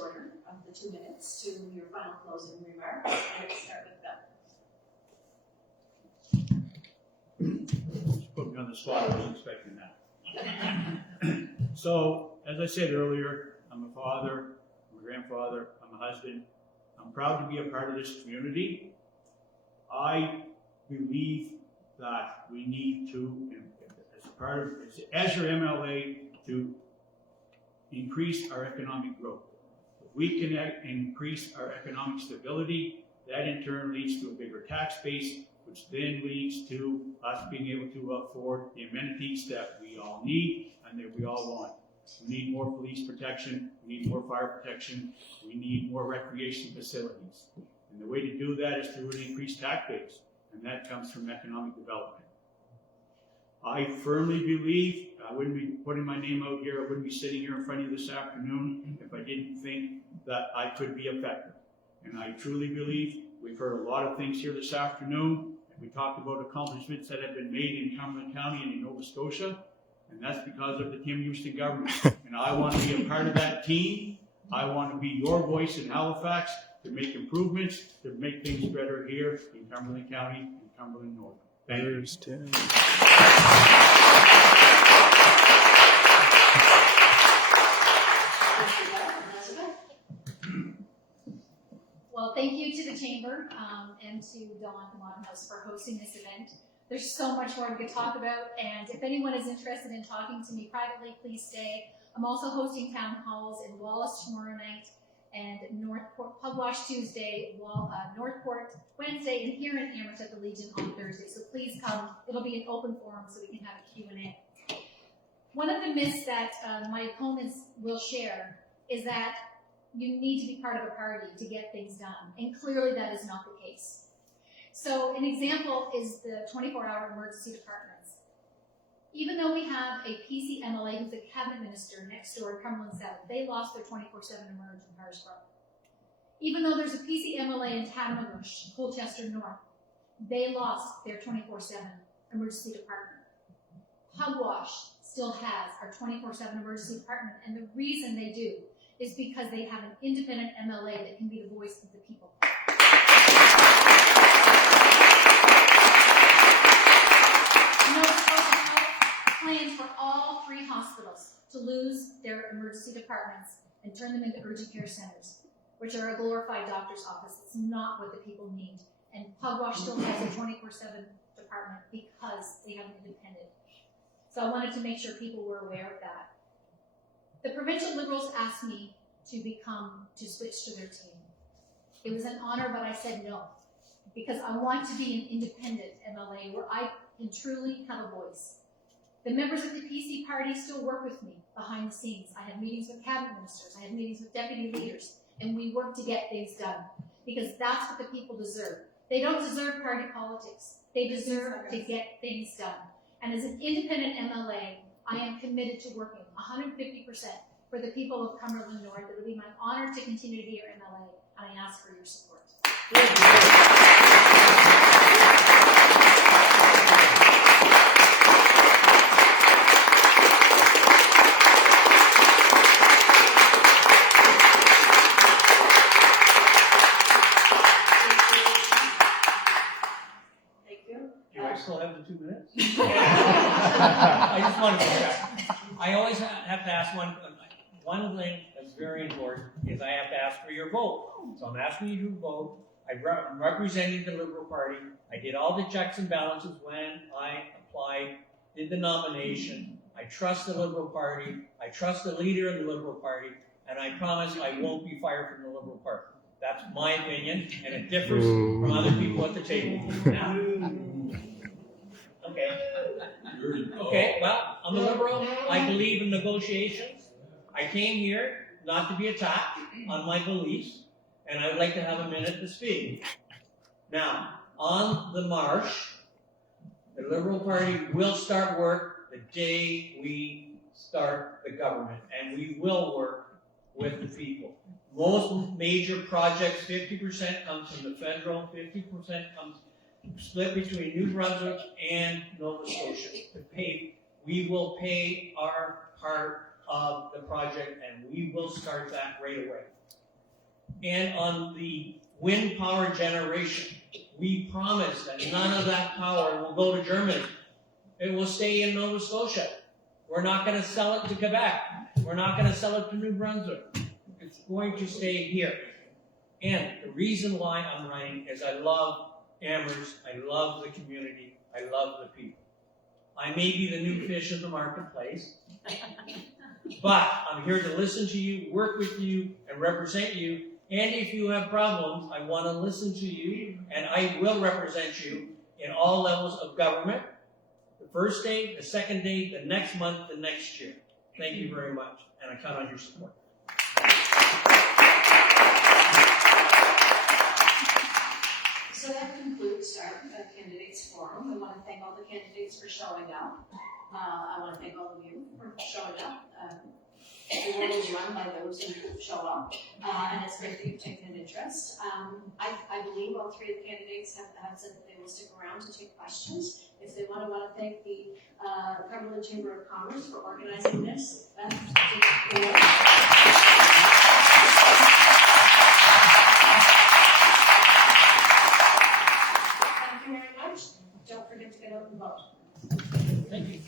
Order of the 2 minutes to your final closing remarks. Let's start with Bill. Just put me on the spot, I wasn't expecting that. So, as I said earlier, I'm a father, I'm a grandfather, I'm a husband. I'm proud to be a part of this community. I believe that we need to, as your MLA, to increase our economic growth. We can increase our economic stability. That in turn leads to a bigger tax base, which then leads to us being able to afford the amenities that we all need and that we all want. We need more police protection. We need more fire protection. We need more recreation facilities. And the way to do that is through an increased tax base, and that comes from economic development. I firmly believe, I wouldn't be putting my name out here, I wouldn't be sitting here in front of you this afternoon if I didn't think that I could be effective. And I truly believe, we've heard a lot of things here this afternoon, and we talked about accomplishments that have been made in Cumberland County and in Nova Scotia, and that's because of the Tim Houston government. And I want to be a part of that team. I want to be your voice in Halifax to make improvements, to make things better here in Cumberland County and Cumberland North. Thank you. and to Dawn House for hosting this event. There's so much more we could talk about, and if anyone is interested in talking to me privately, please stay. I'm also hosting town halls in Wallace tomorrow night, and Northport Pugwash Tuesday, Northport Wednesday, and here in Amherst at the Legion on Thursday. So please come. It'll be an open forum so we can have a Q&A. One of the myths that my opponents will share is that you need to be part of a party to get things done, and clearly that is not the case. So an example is the 24-hour emergency departments. Even though we have a PC MLA who's a cabinet minister next door in Cumberland South, they lost their 24/7 emerge in Harrisburg. Even though there's a PC MLA in Tattamagush, Colchester North, they lost their 24/7 emergency department. Pugwash still has our 24/7 emergency department, and the reason they do is because they have an independent MLA that can be the voice of the people. Plans for all 3 hospitals to lose their emergency departments and turn them into urgent care centers, which are a glorified doctor's office. It's not what the people need. And Pugwash still has a 24/7 department because they have an independent. So I wanted to make sure people were aware of that. The provincial Liberals asked me to switch to their team. It was an honor, but I said no, because I want to be an independent MLA where I can truly have a voice. The members of the PC party still work with me behind the scenes. I have meetings with cabinet ministers, I have meetings with deputy leaders, and we work to get things done, because that's what the people deserve. They don't deserve party politics. They deserve to get things done. And as an independent MLA, I am committed to working 150% for the people of Cumberland North. It will be my honor to continue to be your MLA, and I ask for your support. Do I still have the 2 minutes? I just wanted to check. I always have to ask one thing that's very important is I have to ask for your vote. So I'm asking you to vote. I'm representing the Liberal Party. I did all the checks and balances when I applied, did the nomination. I trust the Liberal Party. I trust the leader of the Liberal Party. And I promise I won't be fired from the Liberal Party. That's my opinion, and it differs from other people at the table. Now, okay, well, I'm a Liberal. I believe in negotiations. I came here not to be attacked on my beliefs, and I would like to have a minute to speak. Now, on the march, the Liberal Party will start work the day we start the government, and we will work with the people. Most major projects, 50% comes from the federal, 50% comes split between New Brunswick and Nova Scotia. We will pay our part of the project, and we will start that right away. And on the wind power generation, we promise that none of that power will go to Germany. It will stay in Nova Scotia. We're not going to sell it to Quebec. We're not going to sell it to New Brunswick. It's going to stay here. And the reason why I'm running is I love Amherst, I love the community, I love the people. I may be the new fish in the marketplace, but I'm here to listen to you, work with you, and represent you. And if you have problems, I want to listen to you, and I will represent you in all levels of government. The first day, the second day, the next month, the next year. Thank you very much, and I count on your support. So that concludes our candidates forum. I want to thank all the candidates for showing up. I want to thank all of you for showing up. Everyone is run by those who show up, and it's great that you've taken an interest. I believe all 3 of the candidates have said that they will stick around to take questions. If they want to thank the Cumberland Chamber of Commerce for organizing this event. Thank you very much. Don't forget to get out and vote. Thank you.